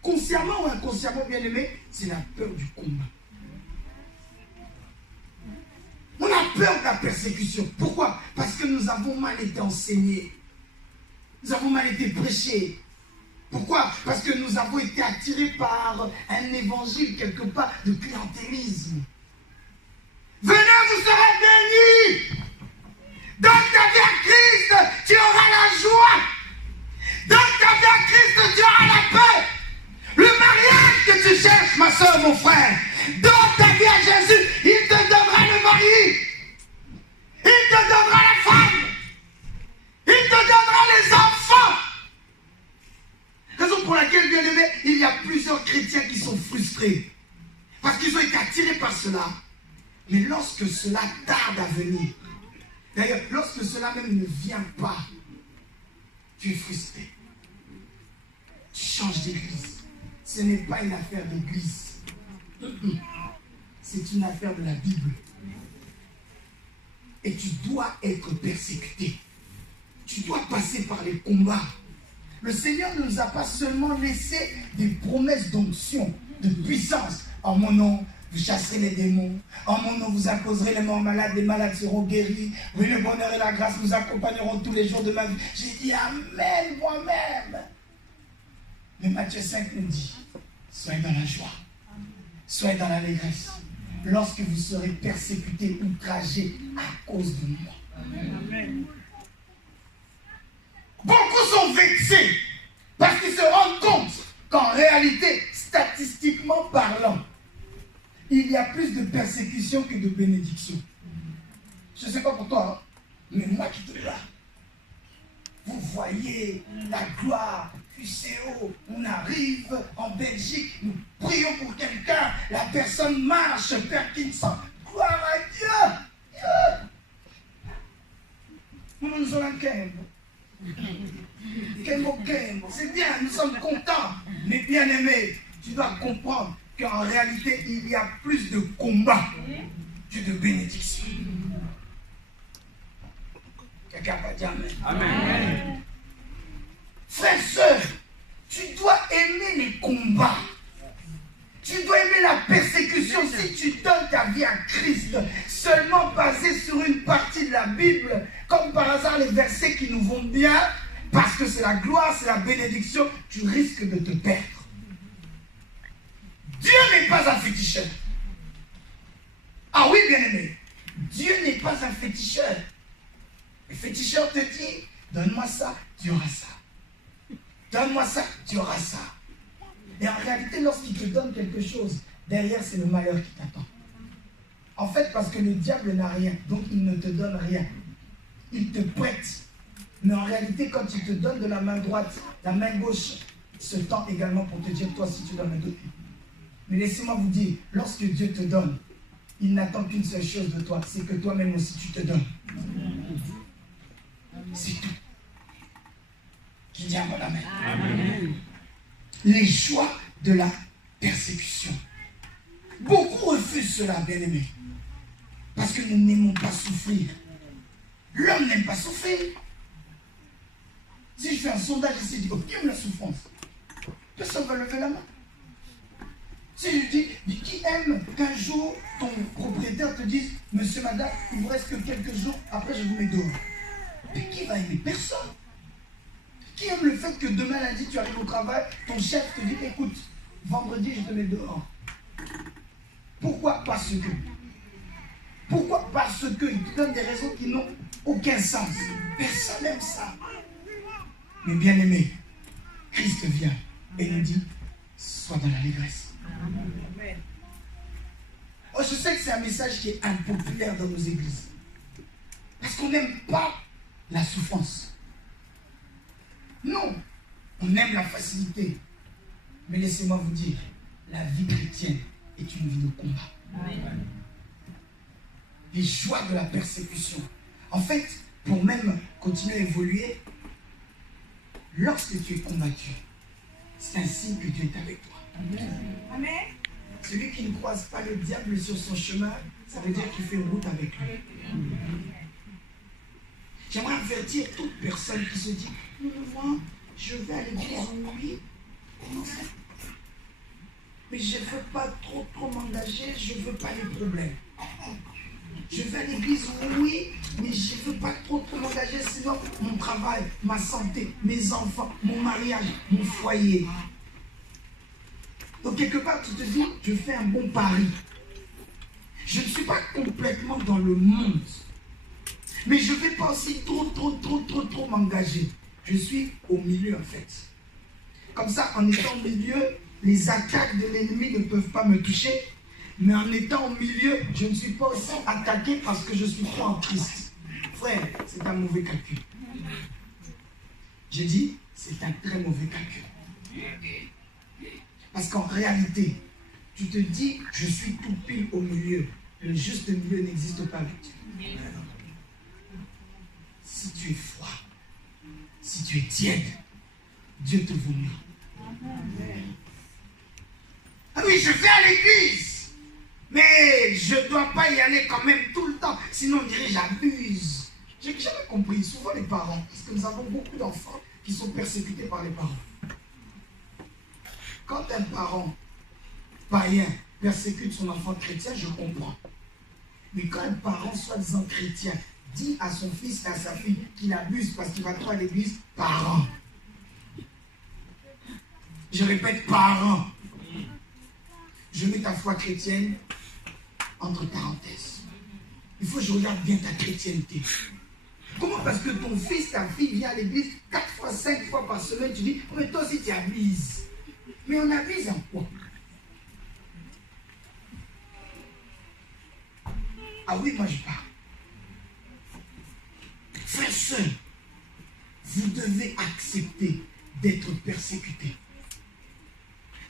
Consciemment ou inconsciemment, bien aimé, c'est la peur du combat. On a peur de la persécution. Pourquoi? Parce que nous avons mal été enseignés. Nous avons mal été prêchés. Pourquoi? Parce que nous avons été attirés par un évangile quelque part de clientélisme. Venez, vous serez bénis. Donne ta vie à Christ, tu auras la joie. Donne ta vie à Christ, tu auras la paix. soeur, mon frère, donne ta vie à Jésus, il te donnera le mari. Il te donnera la femme. Il te donnera les enfants. Raison pour laquelle, bien aimé, il y a plusieurs chrétiens qui sont frustrés. Parce qu'ils ont été attirés par cela. Mais lorsque cela tarde à venir, d'ailleurs, lorsque cela même ne vient pas, tu es frustré. Tu changes d'église. Ce n'est pas une affaire d'église. C'est une affaire de la Bible. Et tu dois être persécuté. Tu dois passer par les combats. Le Seigneur ne nous a pas seulement laissé des promesses d'onction, de puissance. En mon nom, vous chasserez les démons. En mon nom, vous imposerez les morts malades. Les malades seront guéris. Oui, le bonheur et la grâce nous accompagneront tous les jours de ma vie. J'ai dit Amen moi-même. Mais Matthieu 5 nous dit, soyez dans la joie. Soyez dans l'allégresse. Lorsque vous serez persécutés, outragés à cause de moi. Amen. Beaucoup sont vexés parce qu'ils se rendent compte qu'en réalité, statistiquement parlant, il y a plus de persécution que de bénédiction. Je ne sais pas pour toi, hein, mais moi qui te là, vous voyez la gloire, QCO, on arrive en Belgique, nous prions pour quelqu'un, la personne marche, Parkinson, gloire à Dieu. Nous allons c'est bien, nous sommes contents, mais bien aimé, tu dois comprendre qu'en réalité, il y a plus de combats que de bénédictions. Quelqu'un va dire Amen. Amen. Frère, sœur, tu dois aimer les combats. Tu dois aimer la persécution si tu donnes ta vie à Christ, seulement basé sur une partie de la Bible, comme par hasard les versets qui nous vont bien, parce que c'est la gloire, c'est la bénédiction, tu risques de te perdre. Dieu n'est pas un féticheur. Ah oui, bien aimé, Dieu n'est pas un féticheur. Le féticheur te dit, donne-moi ça, tu auras ça. Donne-moi ça, tu auras ça. Et en réalité, lorsqu'il te donne quelque chose, derrière, c'est le malheur qui t'attend. En fait, parce que le diable n'a rien, donc il ne te donne rien. Il te prête. Mais en réalité, quand il te donne de la main droite, la main gauche se tend également pour te dire, toi, si tu donnes le dos. Mais laissez-moi vous dire, lorsque Dieu te donne, il n'attend qu'une seule chose de toi, c'est que toi-même aussi tu te donnes. C'est tout. Qui dit Amen. Amen. Les joies de la persécution. Beaucoup refusent cela, bien-aimés, parce que nous n'aimons pas souffrir. L'homme n'aime pas souffrir. Si je fais un sondage ici, je dis, qui aime la souffrance? Personne ne va lever la main. Si je dis, qui aime qu'un jour ton propriétaire te dise, monsieur, madame, il vous reste que quelques jours, après je vous mets dehors. Mais qui va aimer? Personne. Qui aime le fait que demain lundi tu arrives au travail, ton chef te dit, écoute, vendredi je te mets dehors. Pourquoi? Parce que. Pourquoi? Parce que il te donne des raisons qui n'ont aucun sens. Personne n'aime ça. Mais bien aimé, Christ vient et nous dit, sois dans l'allégresse. Oh, je sais que c'est un message qui est impopulaire dans nos églises. Parce qu'on n'aime pas la souffrance. Non, on aime la facilité. Mais laissez-moi vous dire, la vie chrétienne est une vie de combat. Amen. Les joies de la persécution. En fait, pour même continuer à évoluer, lorsque tu es combattu, c'est un signe que Dieu est avec toi. Amen. Celui qui ne croise pas le diable sur son chemin, ça veut dire qu'il fait route avec lui. J'aimerais avertir toute personne qui se dit, moi, je vais à l'église, oui, mais je ne veux pas trop m'engager, je ne veux pas les problèmes. Je vais à l'église, oui, mais je ne veux pas trop m'engager, sinon mon travail, ma santé, mes enfants, mon mariage, mon foyer. Donc quelque part, tu te dis, je fais un bon pari. Je ne suis pas complètement dans le monde. Mais je ne vais pas aussi trop m'engager. Je suis au milieu en fait. Comme ça, en étant au milieu, les attaques de l'ennemi ne peuvent pas me toucher, mais en étant au milieu, je ne suis pas aussi attaqué parce que je suis foi en Christ. Frère, c'est un mauvais calcul. J'ai dit, c'est un très mauvais calcul. Parce qu'en réalité, tu te dis, je suis tout pile au milieu. Le juste milieu n'existe pas avec Dieu. Si tu es froid, si tu es tiède, Dieu te vomira. Ah oui, je vais à l'église, mais je ne dois pas y aller quand même tout le temps, sinon on dirait j'abuse. J'ai jamais compris, souvent les parents, parce que nous avons beaucoup d'enfants qui sont persécutés par les parents. Quand un parent païen persécute son enfant chrétien, je comprends. Mais quand un parent soi-disant chrétien dit à son fils et à sa fille qu'il abuse parce qu'il va trop à l'église, parent. Je répète, parent. Je mets ta foi chrétienne entre parenthèses. Il faut que je regarde bien ta chrétienté. Comment parce que ton fils, ta fille vient à l'église 4 fois, 5 fois par semaine, tu dis, mais toi aussi tu abuses. Mais on abuse en quoi? Ah oui, moi je parle. Frères, sœurs, vous devez accepter d'être persécutés.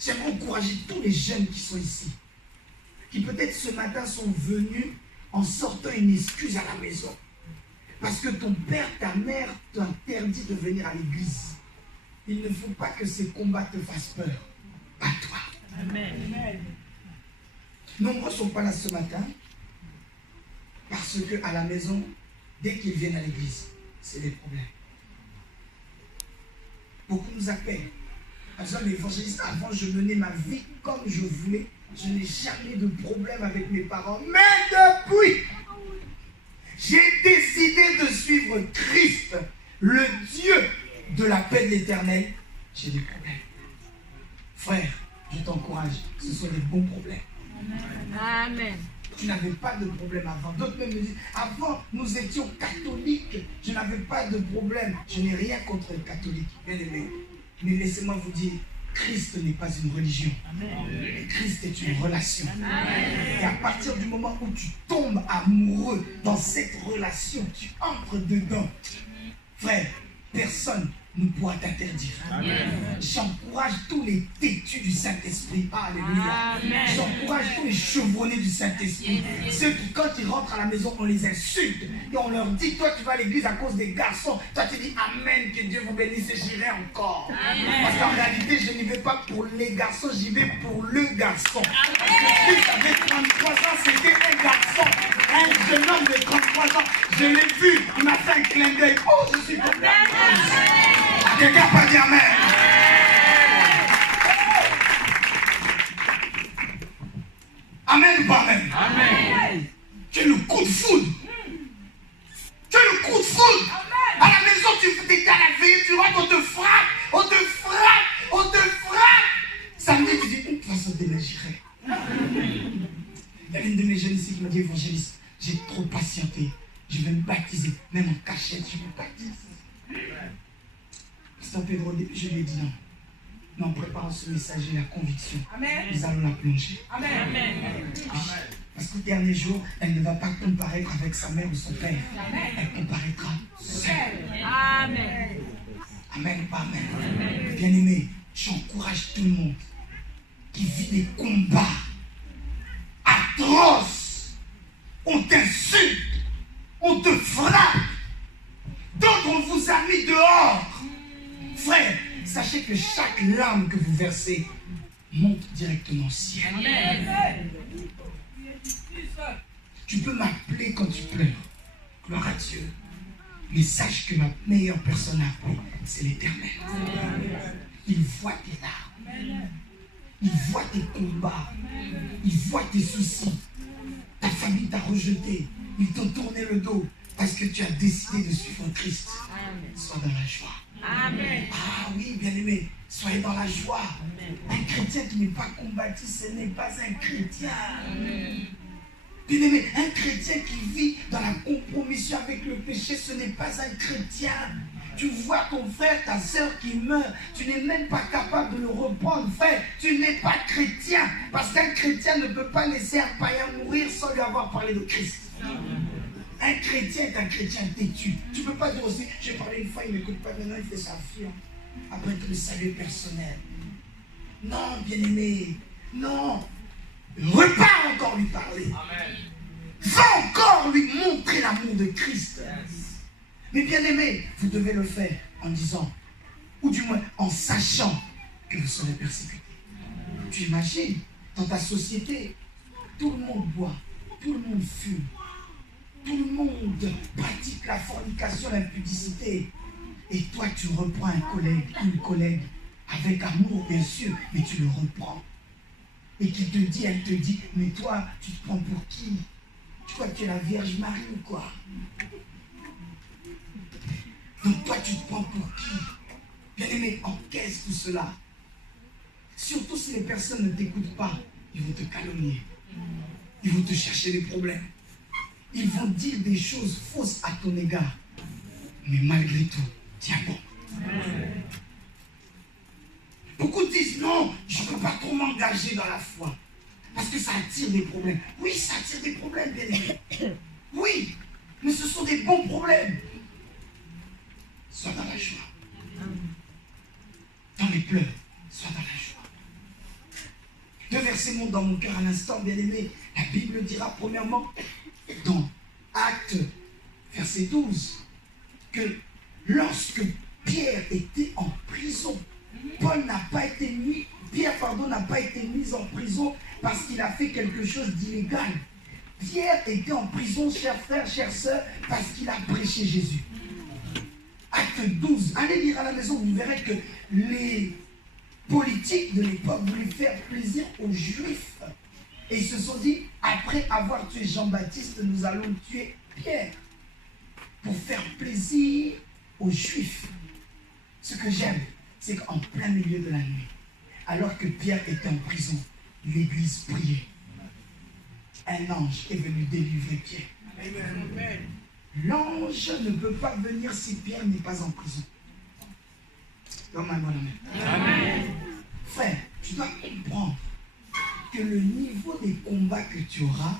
J'aimerais encourager tous les jeunes qui sont ici, qui peut-être ce matin sont venus en sortant une excuse à la maison. Parce que ton père, ta mère t'interdit de venir à l'église. Il ne faut pas que ces combats te fassent peur. Pas toi. Amen. Nombreux ne sont pas là ce matin parce qu'à la maison, dès qu'ils viennent à l'église, c'est des problèmes. Beaucoup nous appellent. En disant, l'évangéliste, avant je menais ma vie comme je voulais. Je n'ai jamais de problème avec mes parents. Mais depuis, j'ai décidé de suivre Christ, le Dieu de la paix de l'éternel. J'ai des problèmes. Frère, je t'encourage. Ce sont des bons problèmes. Amen. Tu n'avais pas de problème avant. D'autres même me disent, avant nous étions catholiques, je n'avais pas de problème. Je n'ai rien contre les catholiques, bien aimé. Mais laissez-moi vous dire, Christ n'est pas une religion. Amen. Christ est une relation. Amen. Et à partir du moment où tu tombes amoureux dans cette relation, tu entres dedans. Frère, personne ne pourra t'interdire. J'encourage tous les têtus du Saint-Esprit. Alléluia. J'encourage tous les chevronnés du Saint-Esprit. Ceux qui, quand ils rentrent à la maison, on les insulte. Et on leur dit, toi tu vas à l'église à cause des garçons. Toi tu dis, Amen, que Dieu vous bénisse et j'irai encore. Amen. Parce qu'en réalité, je n'y vais pas pour les garçons, j'y vais pour le garçon. Parce que Christ avait 33 ans, c'était un garçon. Un jeune homme de 33 ans. Je l'ai vu, il m'a fait un clin d'œil. Oh, je suis content. Quelqu'un pas dire Amen. Amen ou pas Amen? Amen. Tu es le coup de foudre. Tu es le coup de foudre. À la maison, tu étais à la veille, tu rentres, on te frappe, on te frappe, on te frappe. Samedi, tu dis, de toute façon, demain j'irai. Il y a une de mes jeunes ici qui m'a dit, évangéliste, j'ai trop patienté. Je vais me baptiser, même en cachette, je me baptise. Pasteur Pedro, je lui ai dit non. Mais en préparant ce message, j'ai la conviction. Amen. Nous allons la plonger. Amen. Amen. Parce qu'au dernier jour, elle ne va pas comparaître avec sa mère ou son père. Amen. Elle comparaîtra seule. Amen. Amen ou pas Amen. Bien aimé, j'encourage tout le monde qui vit des combats atroces. On t'insulte, on te frappe. D'autres, on vous a mis dehors. Frère, sachez que chaque larme que vous versez monte directement au ciel. Amen. Tu peux m'appeler quand tu pleures. Gloire à Dieu. Mais sache que la meilleure personne à appeler, c'est l'Éternel. Il voit tes larmes. Il voit tes combats. Il voit tes soucis. Ta famille t'a rejeté. Ils t'ont tourné le dos parce que tu as décidé de suivre Christ. Sois dans la joie. Amen. Ah oui, bien aimé, soyez dans la joie. Amen. Un chrétien qui n'est pas combattu, ce n'est pas un chrétien. Amen. Bien aimé, un chrétien qui vit dans la compromission avec le péché, ce n'est pas un chrétien. tu vois ton frère, ta soeur qui meurt, tu n'es même pas capable de le reprendre. Frère, tu n'es pas chrétien. Parce qu'un chrétien ne peut pas laisser un païen mourir sans lui avoir parlé de Christ. Un chrétien est un chrétien têtu. Tu ne peux pas dire aussi, j'ai parlé une fois, il ne m'écoute pas, maintenant il fait sa fille. Après tout le salut personnel. Non, bien-aimé, non. Repars encore lui parler. Amen. Va encore lui montrer l'amour de Christ. Yes. Mais bien-aimé, vous devez le faire en disant, ou du moins en sachant que vous serez persécuté. Tu imagines, dans ta société, tout le monde boit, tout le monde fume, tout le monde pratique la fornication, l'impudicité. Et toi, tu reprends un collègue, une collègue, avec amour, bien sûr, mais tu le reprends. Et qui te dit, elle te dit, mais toi, tu te prends pour qui? Tu crois que tu es la Vierge Marie ou quoi? Donc toi, tu te prends pour qui? Bien aimé, encaisse tout cela. Surtout si les personnes ne t'écoutent pas, ils vont te calomnier. Ils vont te chercher des problèmes. Ils vont dire des choses fausses à ton égard. Mais malgré tout, tiens bon. Beaucoup disent non, je ne peux pas trop m'engager dans la foi. Parce que ça attire des problèmes. Oui, ça attire des problèmes, bien aimé. Oui, mais ce sont des bons problèmes. Sois dans la joie. Dans les pleurs, sois dans la joie. Deux versets montent dans mon cœur à l'instant, bien aimé. La Bible dira premièrement, dans Actes, verset 12, que lorsque Pierre était en prison, Pierre n'a pas été mis en prison parce qu'il a fait quelque chose d'illégal. Pierre était en prison, chers frères, chères sœurs, parce qu'il a prêché Jésus. Acte 12. Allez lire à la maison, vous verrez que les politiques de l'époque voulaient faire plaisir aux Juifs. Et ils se sont dit, après avoir tué Jean-Baptiste, nous allons tuer Pierre. Pour faire plaisir aux Juifs. Ce que j'aime, c'est qu'en plein milieu de la nuit, alors que Pierre était en prison, l'église priait. Un ange est venu délivrer Pierre. Amen. L'ange ne peut pas venir si Pierre n'est pas en prison. Amen. Frère, tu dois comprendre que le niveau des combats que tu auras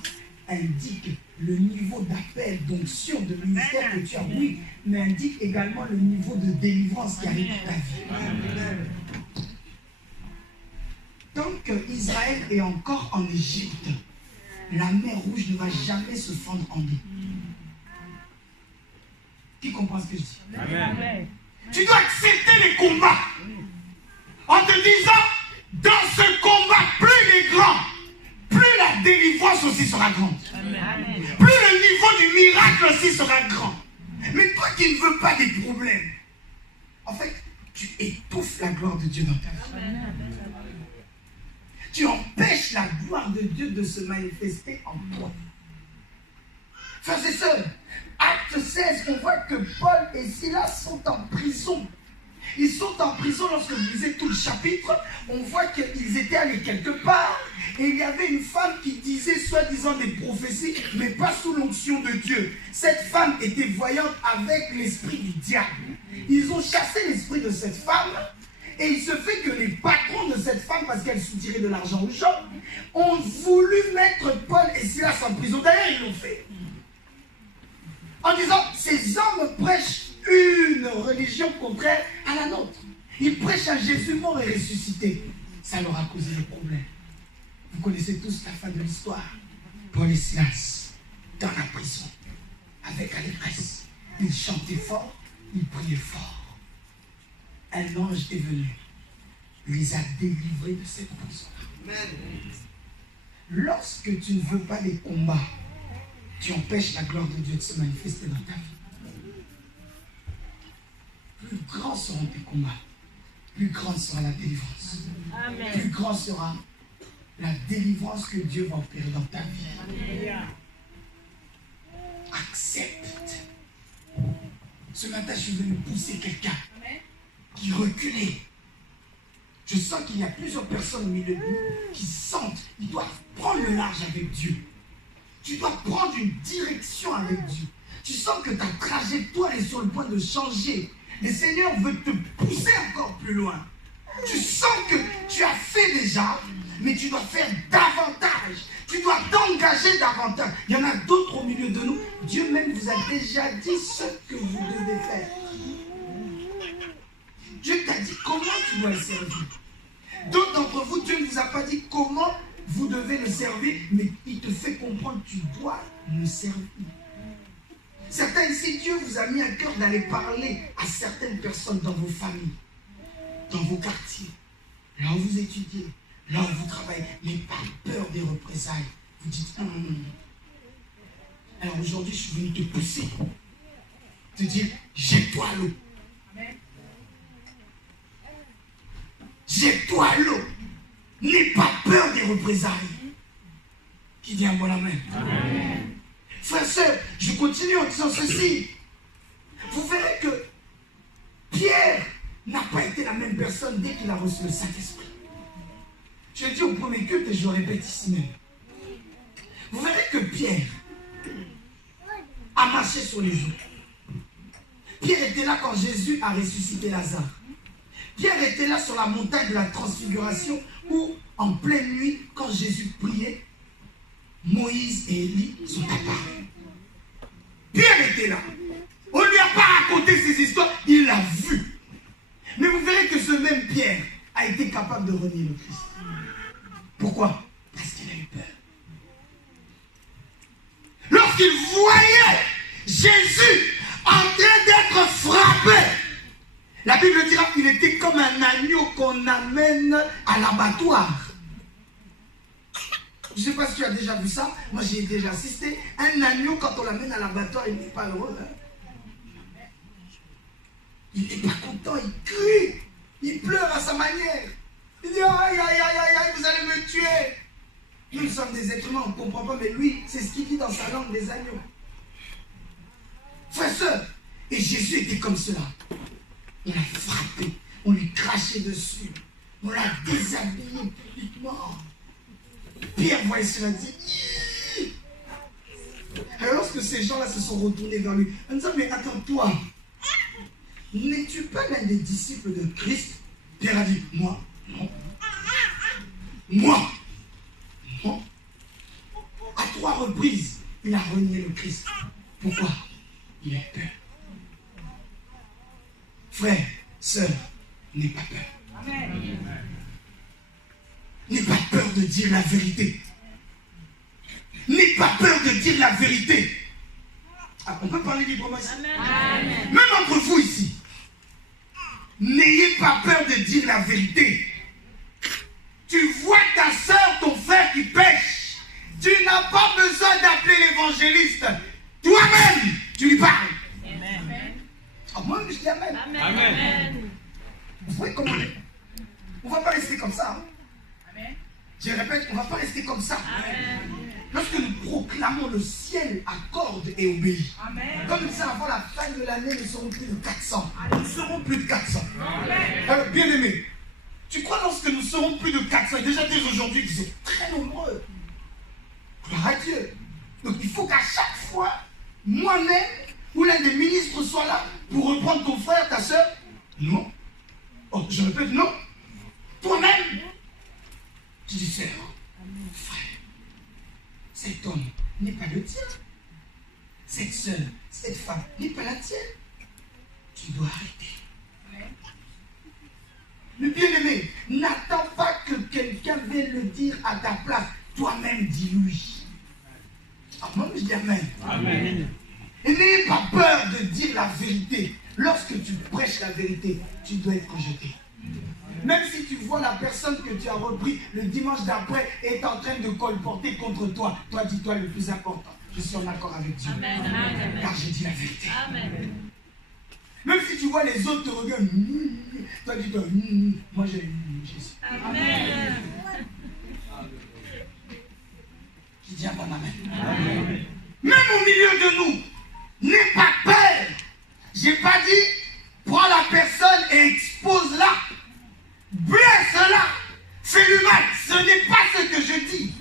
indique le niveau d'appel, d'onction, de ministère que tu as, oui, mais indique également le niveau de délivrance qui arrive dans ta vie. Tant qu'Israël est encore en Égypte, la mer Rouge ne va jamais se fendre en deux. Qui comprend ce que je dis? Amen. Tu dois accepter les combats en te disant, dans ce combat, plus il est grand, plus la délivrance aussi sera grande. Amen. Plus le niveau du miracle aussi sera grand. Mais toi qui ne veux pas des problèmes, en fait, tu étouffes la gloire de Dieu dans ta vie. Amen. Tu empêches la gloire de Dieu de se manifester en toi. Frères et sœurs, Acte 16, on voit que Paul et Silas sont en prison. Ils sont en prison lorsque vous lisez tout le chapitre. On voit qu'ils étaient allés quelque part et il y avait une femme qui disait soi-disant des prophéties, mais pas sous l'onction de Dieu. Cette femme était voyante avec l'esprit du diable. Ils ont chassé l'esprit de cette femme et il se fait que les patrons de cette femme, parce qu'elle soutirait de l'argent aux gens, ont voulu mettre Paul et Silas en prison. D'ailleurs, ils l'ont fait. En disant, ces hommes prêchent une religion contraire à la nôtre. Ils prêchent un Jésus mort et ressuscité. Ça leur a causé des problèmes. Vous connaissez tous la fin de l'histoire. Paul et Silas, dans la prison, avec allégresse. Ils chantaient fort, ils priaient fort. Un ange est venu, les a délivrés de cette prison. Lorsque tu ne veux pas les combats, tu empêches la gloire de Dieu de se manifester dans ta vie. Plus grands seront tes combats, plus grande sera la délivrance. Amen. Plus grand sera la délivrance que Dieu va opérer dans ta vie. Amen. Accepte. Ce matin, je suis venu pousser quelqu'un qui reculait. Je sens qu'il y a plusieurs personnes au milieu de nous qui sentent qu'ils doivent prendre le large avec Dieu. Tu dois prendre une direction avec Dieu. Tu sens que ta trajectoire est sur le point de changer. le Seigneur veut te pousser encore plus loin. Tu sens que tu as fait déjà, mais tu dois faire davantage. Tu dois t'engager davantage. Il y en a d'autres au milieu de nous. Dieu même vous a déjà dit ce que vous devez faire. Dieu t'a dit comment tu dois le servir. D'autres d'entre vous, Dieu ne vous a pas dit comment vous devez le servir, mais il te fait comprendre que tu dois le servir. Certains ici, Dieu vous a mis à cœur d'aller parler à certaines personnes dans vos familles, dans vos quartiers, là où vous étudiez, là où vous travaillez, mais pas peur des représailles. Vous dites, Alors aujourd'hui, je suis venu te pousser, te dire, jette-toi à l'eau. Jette-toi à l'eau. N'aie pas peur des représailles. Qui dit un bon amen? Amen. Frères et sœurs, je continue en disant ceci. Vous verrez que Pierre n'a pas été la même personne dès qu'il a reçu le Saint-Esprit. Je l'ai dit au premier culte et je le répète ici même. Vous verrez que Pierre a marché sur les eaux. Pierre était là quand Jésus a ressuscité Lazare. Pierre était là sur la montagne de la transfiguration où, en pleine nuit, quand Jésus priait, Moïse et Élie sont apparus. Pierre était là. On ne lui a pas raconté ces histoires, il l'a vu. Mais vous verrez que ce même Pierre a été capable de renier le Christ. Pourquoi? Parce qu'il a eu peur. Lorsqu'il voyait Jésus en train d'être frappé, la Bible dira qu'il était comme un agneau qu'on amène à l'abattoir. Je ne sais pas si tu as déjà vu ça. Moi, j'y ai déjà assisté. Un agneau, quand on l'amène à l'abattoir, il n'est pas heureux. Il n'est pas content, il crie. Il pleure à sa manière. Il dit, aïe, aïe, aïe, aïe, aïe, vous allez me tuer. Nous sommes des êtres humains, on ne comprend pas, mais lui, c'est ce qu'il dit dans sa langue des agneaux. Frères et sœurs, et Jésus était comme cela. On l'a frappé, on lui crachait dessus, on l'a déshabillé publiquement. Pierre voyait cela, dit. Alors lorsque ces gens-là se sont retournés vers lui, on dit, mais attends, toi, n'es-tu pas l'un des disciples de Christ? Pierre a dit, moi, non. Moi, non. À 3 reprises, il a renié le Christ. Pourquoi? Il a peur. Frère, sœur, n'aie pas peur. Amen. N'aie pas peur de dire la vérité. N'aie pas peur de dire la vérité. Ah, on peut parler librement ici. Amen. Même entre vous ici. N'ayez pas peur de dire la vérité. Tu vois ta sœur, ton frère qui pêche. Tu n'as pas besoin d'appeler l'évangéliste. Toi-même, tu lui parles. Amen. Oh, moi, je dis Amen. Amen. Amen. Vous voyez comment on ne va pas rester comme ça. Hein? Amen. Je répète, on ne va pas rester comme ça. Amen. Lorsque nous proclamons, le ciel accorde et obéit. Amen. Comme nous savons, avant la fin de l'année, nous serons plus de 400. Nous serons plus de 400. Alors, bien aimé, tu crois lorsque nous serons plus de 400, déjà dès aujourd'hui, vous êtes très nombreux. Gloire à Dieu. Donc il faut qu'à chaque fois, moi-même ou l'un des ministres soit là pour reprendre ton frère, ta soeur. Non. Oh, je répète, non. Toi-même, tu dis, frère, cet homme n'est pas le tien. Cette soeur, cette femme n'est pas la tienne. Tu dois arrêter. Le bien-aimé, n'attends pas que quelqu'un vienne le dire à ta place. Toi-même, dis-lui. Ah, moi, je dis Amen. Amen. Et n'ayez pas peur de dire la vérité. Lorsque tu prêches la vérité, tu dois être rejeté. Même si tu vois la personne que tu as repris le dimanche d'après est en train de colporter contre toi, toi dis-toi le plus important. Je suis en accord avec Dieu. Amen. Amen. Car j'ai dit la vérité. Amen. Même si tu vois les autres te regardent, toi dis-toi, moi j'ai Jésus. Amen. Je dis Amen. Amen. Même au milieu de nous, n'aie pas peur. J'ai pas dit, prends la personne et expose-la. Blesse-la. Fais-lui mal. Ce n'est pas ce que je dis.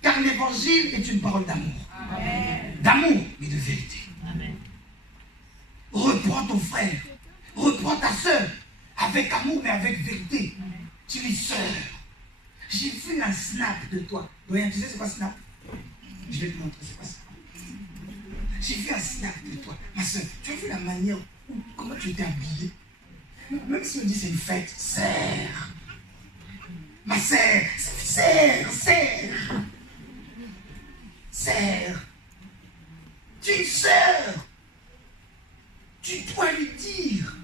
Car l'évangile est une parole d'amour. D'amour, mais de vérité. Amen. Reprends ton frère. Reprends vois ta soeur avec amour, mais avec vérité. Tu dis, soeur, j'ai vu un snap de toi. Doyen, tu sais c'est quoi snap? Je vais te montrer, c'est quoi ça? J'ai vu un snap de toi. Ma soeur, tu as vu la manière, comment tu étais habillée? Même si on dit c'est une fête, sœur. Ma sœur, sœur. Tu es une sœur. Tu dois lui dire,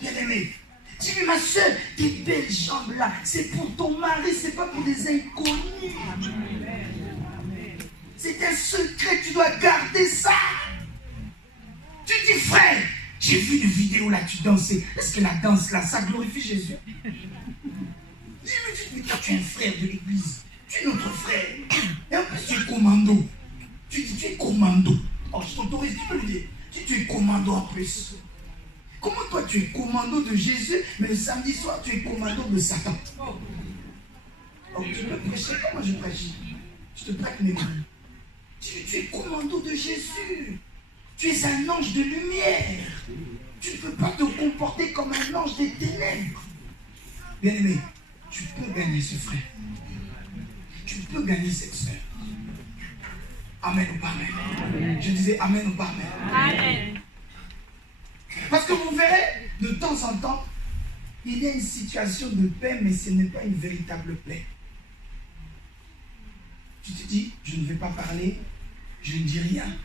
bien-aimé, dis-lui, ma soeur, tes belles jambes là, c'est pour ton mari, c'est pas pour des inconnus. C'est un secret, tu dois garder ça. Tu dis, frère, j'ai vu une vidéo là, tu dansais. Est-ce que la danse là, ça glorifie Jésus? Dis-lui, tu es un frère de l'église. Tu es notre frère. Et en plus, tu es commando. Tu dis, tu es commando. Oh, je t'autorise, tu peux le dire. Tu es commando en plus. Comment toi tu es commando de Jésus, mais le samedi soir tu es commando de Satan? Oh, tu peux prêcher comment je prêche? Je te prête mes mains. Tu es commando de Jésus. Tu es un ange de lumière. Tu ne peux pas te comporter comme un ange des ténèbres. Bien-aimé, tu peux gagner ce frère. Tu peux gagner cette soeur. Amen ou pas amen? Je disais amen ou pas amen? Amen. Parce que vous verrez, de temps en temps, il y a une situation de paix, mais ce n'est pas une véritable paix. Tu te dis, je ne vais pas parler, je ne dis rien.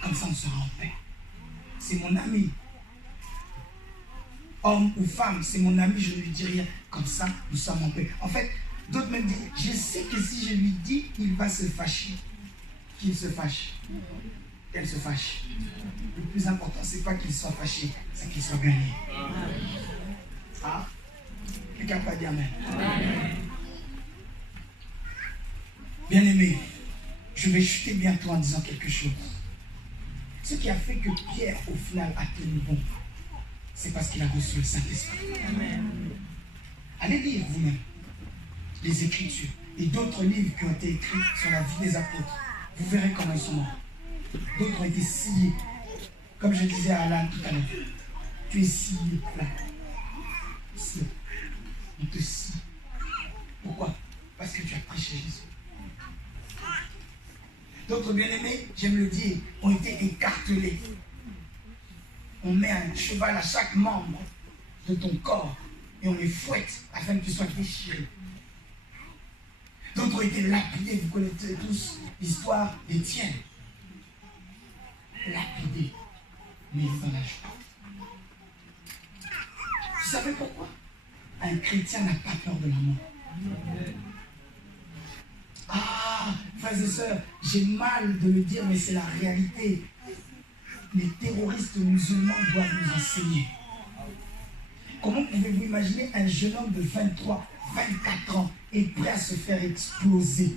Comme ça, on sera en paix. C'est mon ami. Homme ou femme, c'est mon ami, je ne lui dis rien. Comme ça, nous sommes en paix. En fait, d'autres me disent, je sais que si je lui dis, il va se fâcher. Qu'il se fâche. Qu'elle se fâche. Le plus important, c'est pas qu'il soit fâché, c'est qu'il soit gagné. Ah? Quelqu'un pas dit amen. Bien-aimé, je vais chuter bientôt en disant quelque chose. Ce qui a fait que Pierre, au final, a tenu bon, c'est parce qu'il a reçu le Saint-Esprit. Allez lire vous-même les Écritures et d'autres livres qui ont été écrits sur la vie des apôtres. Vous verrez comment ils sont morts. D'autres ont été sciés. Comme je disais à Alan tout à l'heure. Tu es scié là. Ici. On te scie. Pourquoi? Parce que tu as prêché Jésus. D'autres bien-aimés, j'aime le dire, ont été écartelés. On met un cheval à chaque membre de ton corps et on les fouette afin que tu sois déchiré. D'autres ont été lapidés, vous connaissez tous l'histoire d'Étienne. Lapidé, mais dans la joie. Vous savez pourquoi? Un chrétien n'a pas peur de la mort. Ah, frères et sœurs, j'ai mal de le dire, mais c'est la réalité. Les terroristes musulmans doivent nous enseigner. Comment pouvez-vous imaginer un jeune homme de 23, 24 ans est prêt à se faire exploser?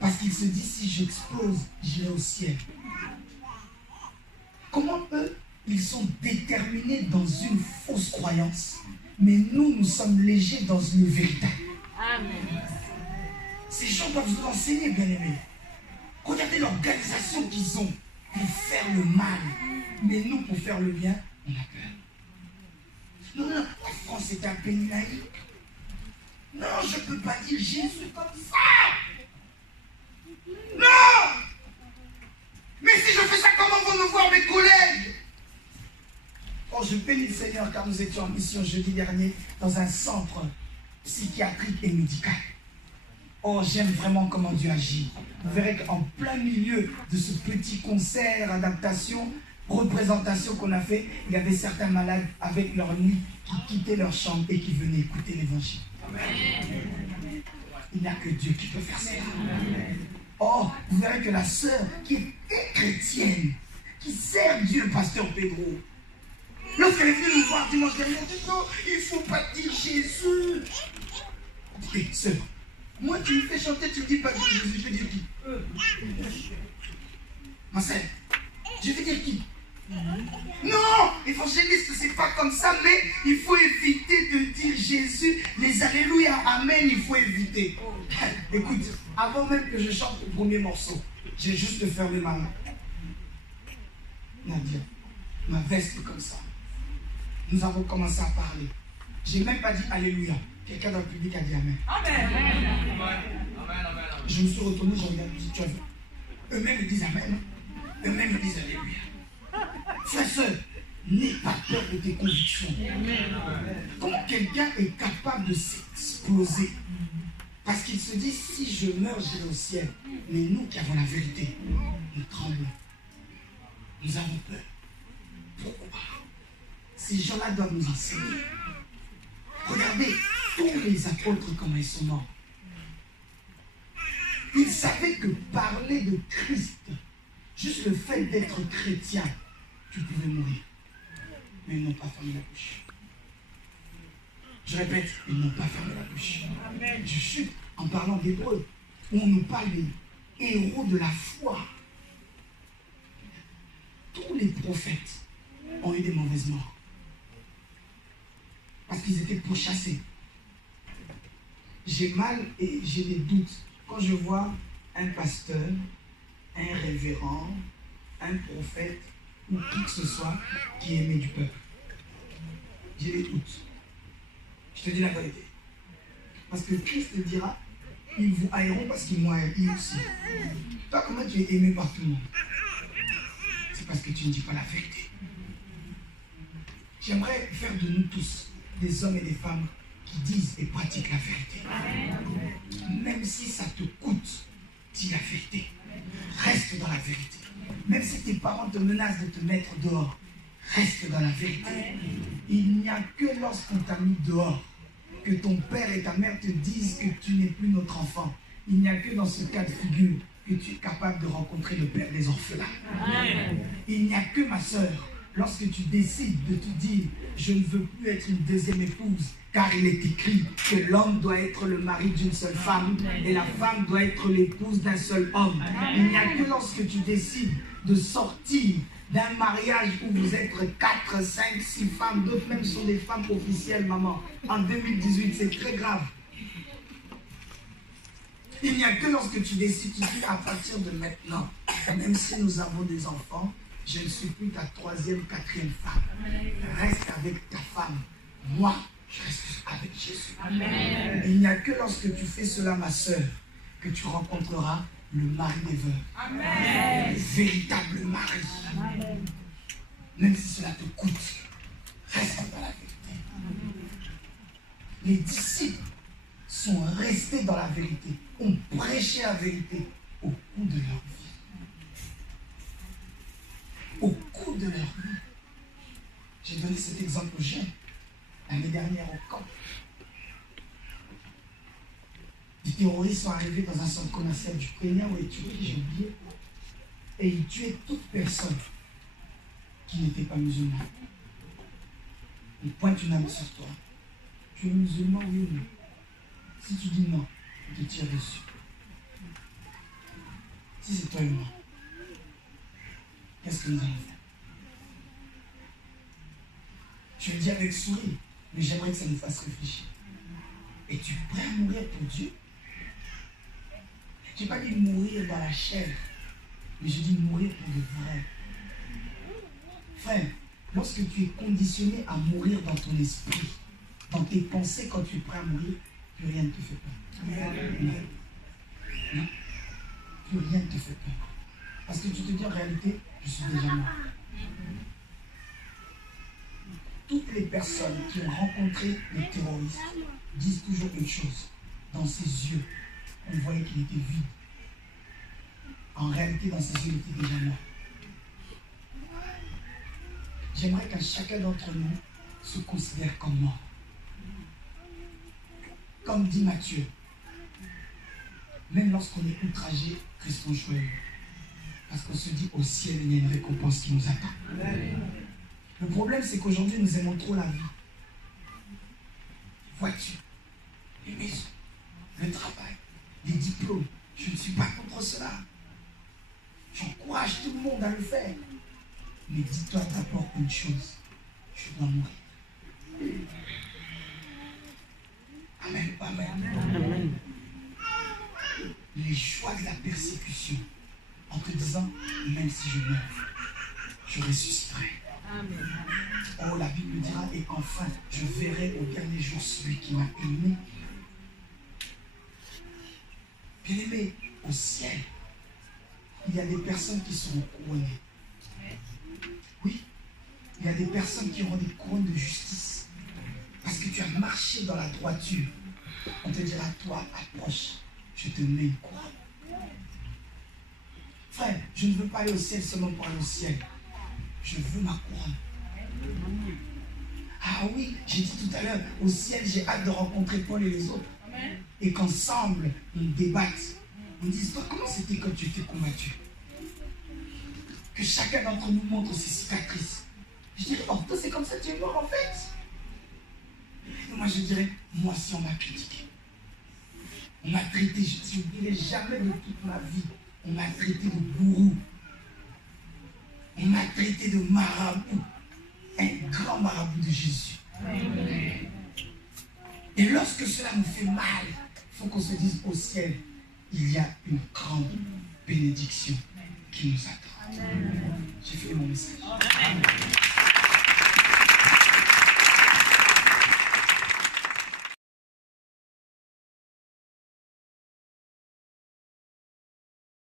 Parce qu'il se dit, si j'explose, j'irai au ciel. Comment eux, ils sont déterminés dans une fausse croyance, mais nous sommes légers dans une véritable. Amen. Ces gens doivent vous enseigner, bien-aimés. Regardez l'organisation qu'ils ont pour faire le mal. Mais nous, pour faire le bien, on a peur. Non, la France est un pays laïque. Non, je ne peux pas dire Jésus comme ça. Non! Mais si je fais ça, comment vont me voir mes collègues? Oh, je bénis le Seigneur car nous étions en mission jeudi dernier dans un centre psychiatrique et médical. Oh, j'aime vraiment comment Dieu agit. Vous verrez qu'en plein milieu de ce petit concert, adaptation, représentation qu'on a fait, il y avait certains malades avec leur nuit qui quittaient leur chambre et qui venaient écouter l'évangile. Il n'y a que Dieu qui peut faire ça. Oh, vous verrez que la sœur qui est chrétienne, qui sert Dieu, le pasteur Pedro, lorsqu'elle est venue nous voir dimanche dernier, elle dit non, il ne faut pas dire Jésus. Hé, sœur, moi tu me fais chanter, tu me dis pas Jésus, je vais dire qui? Ma sœur, je vais dire qui? Non, évangéliste, c'est pas comme ça, mais il faut éviter de dire Jésus, les alléluia, amen, il faut éviter. Écoute, avant même que je chante le premier morceau, j'ai juste fermé ma main. Nadia, ma veste comme ça. nous avons commencé à parler. Je n'ai même pas dit Alléluia. Quelqu'un dans le public a dit Amen. Je me suis retourné, j'ai regardé, tu as vu. Eux-mêmes me disent Amen. Eux-mêmes me disent Alléluia. Frère, soeur, n'aie pas peur de tes convictions. Comment quelqu'un est capable de s'exploser? Parce qu'il se dit, si je meurs, j'irai au ciel. Mais nous qui avons la vérité, nous tremblons. Nous avons peur. Pourquoi? Ces gens-là doivent nous enseigner. Regardez tous les apôtres comment ils sont morts. Ils savaient que parler de Christ, juste le fait d'être chrétien, tu pouvais mourir. Mais ils n'ont pas fermé la bouche. Je répète, ils n'ont pas fermé la bouche. Je suis en parlant d'hébreu. On nous parle des héros de la foi. Tous les prophètes ont eu des mauvaises morts. Parce qu'ils étaient pourchassés. J'ai mal et j'ai des doutes quand je vois un pasteur, un révérend, un prophète ou qui que ce soit qui est aimé du peuple. J'ai des doutes. Je te dis la vérité. Parce que Christ te dira, ils vous haïront parce qu'ils m'ont haï aussi. Toi, comment tu es aimé par tout le monde? C'est parce que tu ne dis pas la vérité. J'aimerais faire de nous tous des hommes et des femmes qui disent et pratiquent la vérité. Même si ça te coûte, dis la vérité. Reste dans la vérité. Même si tes parents te menacent de te mettre dehors, reste dans la vérité. Il n'y a que lorsqu'on t'a mis dehors que ton père et ta mère te disent que tu n'es plus notre enfant. Il n'y a que dans ce cas de figure que tu es capable de rencontrer le père des orphelins. Il n'y a que, ma soeur, lorsque tu décides de te dire « Je ne veux plus être une deuxième épouse », car il est écrit que l'homme doit être le mari d'une seule femme et la femme doit être l'épouse d'un seul homme. Il n'y a que lorsque tu décides de sortir d'un mariage où vous êtes 4, 5, 6 femmes, d'autres même sont des femmes officielles, maman. En 2018, c'est très grave. Il n'y a que lorsque tu décides, tu dis à partir de maintenant, même si nous avons des enfants, je ne suis plus ta 3e, 4e femme. Reste avec ta femme. Moi, je reste avec Jésus. Amen. Il n'y a que lorsque tu fais cela, ma soeur, que tu rencontreras le mari des veuves. Amen. Le véritable mari. Amen. Même si cela te coûte, reste dans la vérité. Les disciples sont restés dans la vérité, ont prêché la vérité au cours de leur vie. Au cours de leur vie. J'ai donné cet exemple aux jeunes l'année dernière au camp. Des terroristes sont arrivés dans un centre commercial du Kenya où ils tuaient, j'ai oublié, et ils tuaient toute personne qui n'était pas musulman. Ils pointent une arme sur toi. Tu es musulman, oui ou non? Si tu dis non, ils te tirent dessus. Si c'est toi et moi, qu'est-ce que nous allons faire? Je le dis avec sourire, mais j'aimerais que ça nous fasse réfléchir. Es-tu prêt à mourir pour Dieu? Je n'ai pas dit mourir dans la chair, mais je dis mourir pour de vrai. Frère, lorsque tu es conditionné à mourir dans ton esprit, dans tes pensées, quand tu es prêt à mourir, plus rien ne te fait peur. Non. Non. Plus rien ne te fait peur. Parce que tu te dis en réalité, je suis déjà mort. Toutes les personnes qui ont rencontré les terroristes disent toujours une chose. Dans ses yeux, on voyait qu'il était vide. En réalité, dans ses yeux, il était déjà mort. J'aimerais qu'un chacun d'entre nous se considère comme mort. Comme dit Matthieu, même lorsqu'on est outragé, restons joyeux. Parce qu'on se dit au ciel, il y a une récompense qui nous attend. Le problème, c'est qu'aujourd'hui, nous aimons trop la vie. Voiture, les maisons, le travail, les diplômes. Je ne suis pas contre cela. J'encourage tout le monde à le faire. Mais dis-toi d'abord une chose. Je dois mourir. Amen. Amen. Amen. Les choix de la persécution, en te disant, même si je meurs, je ressusciterai. Amen. Oh, la Bible dira, et enfin, je verrai au dernier jour celui qui m'a aimé. Bien-aimé, au ciel, il y a des personnes qui seront couronnées. Oui, il y a des personnes qui auront des couronnes de justice. Parce que tu as marché dans la droiture. On te dira, toi, approche, je te mets une couronne. Frère, je ne veux pas aller au ciel seulement pour aller au ciel. Je veux ma couronne. Ah oui, j'ai dit tout à l'heure, au ciel, j'ai hâte de rencontrer Paul et les autres. Et qu'ensemble, on débatte. On dise, toi, comment c'était quand tu étais combattu? Que chacun d'entre nous montre ses cicatrices. Je dirais, oh, toi, c'est comme ça que tu es mort en fait. Et moi, je dirais, moi aussi, on m'a critiqué. On m'a traité, je n'oublierai jamais de toute ma vie. On m'a traité de gourou. On m'a traité de marabout. Un grand marabout de Jésus. Et lorsque cela nous fait mal, il faut qu'on se dise au ciel, il y a une grande bénédiction qui nous attend. J'ai fait mon message.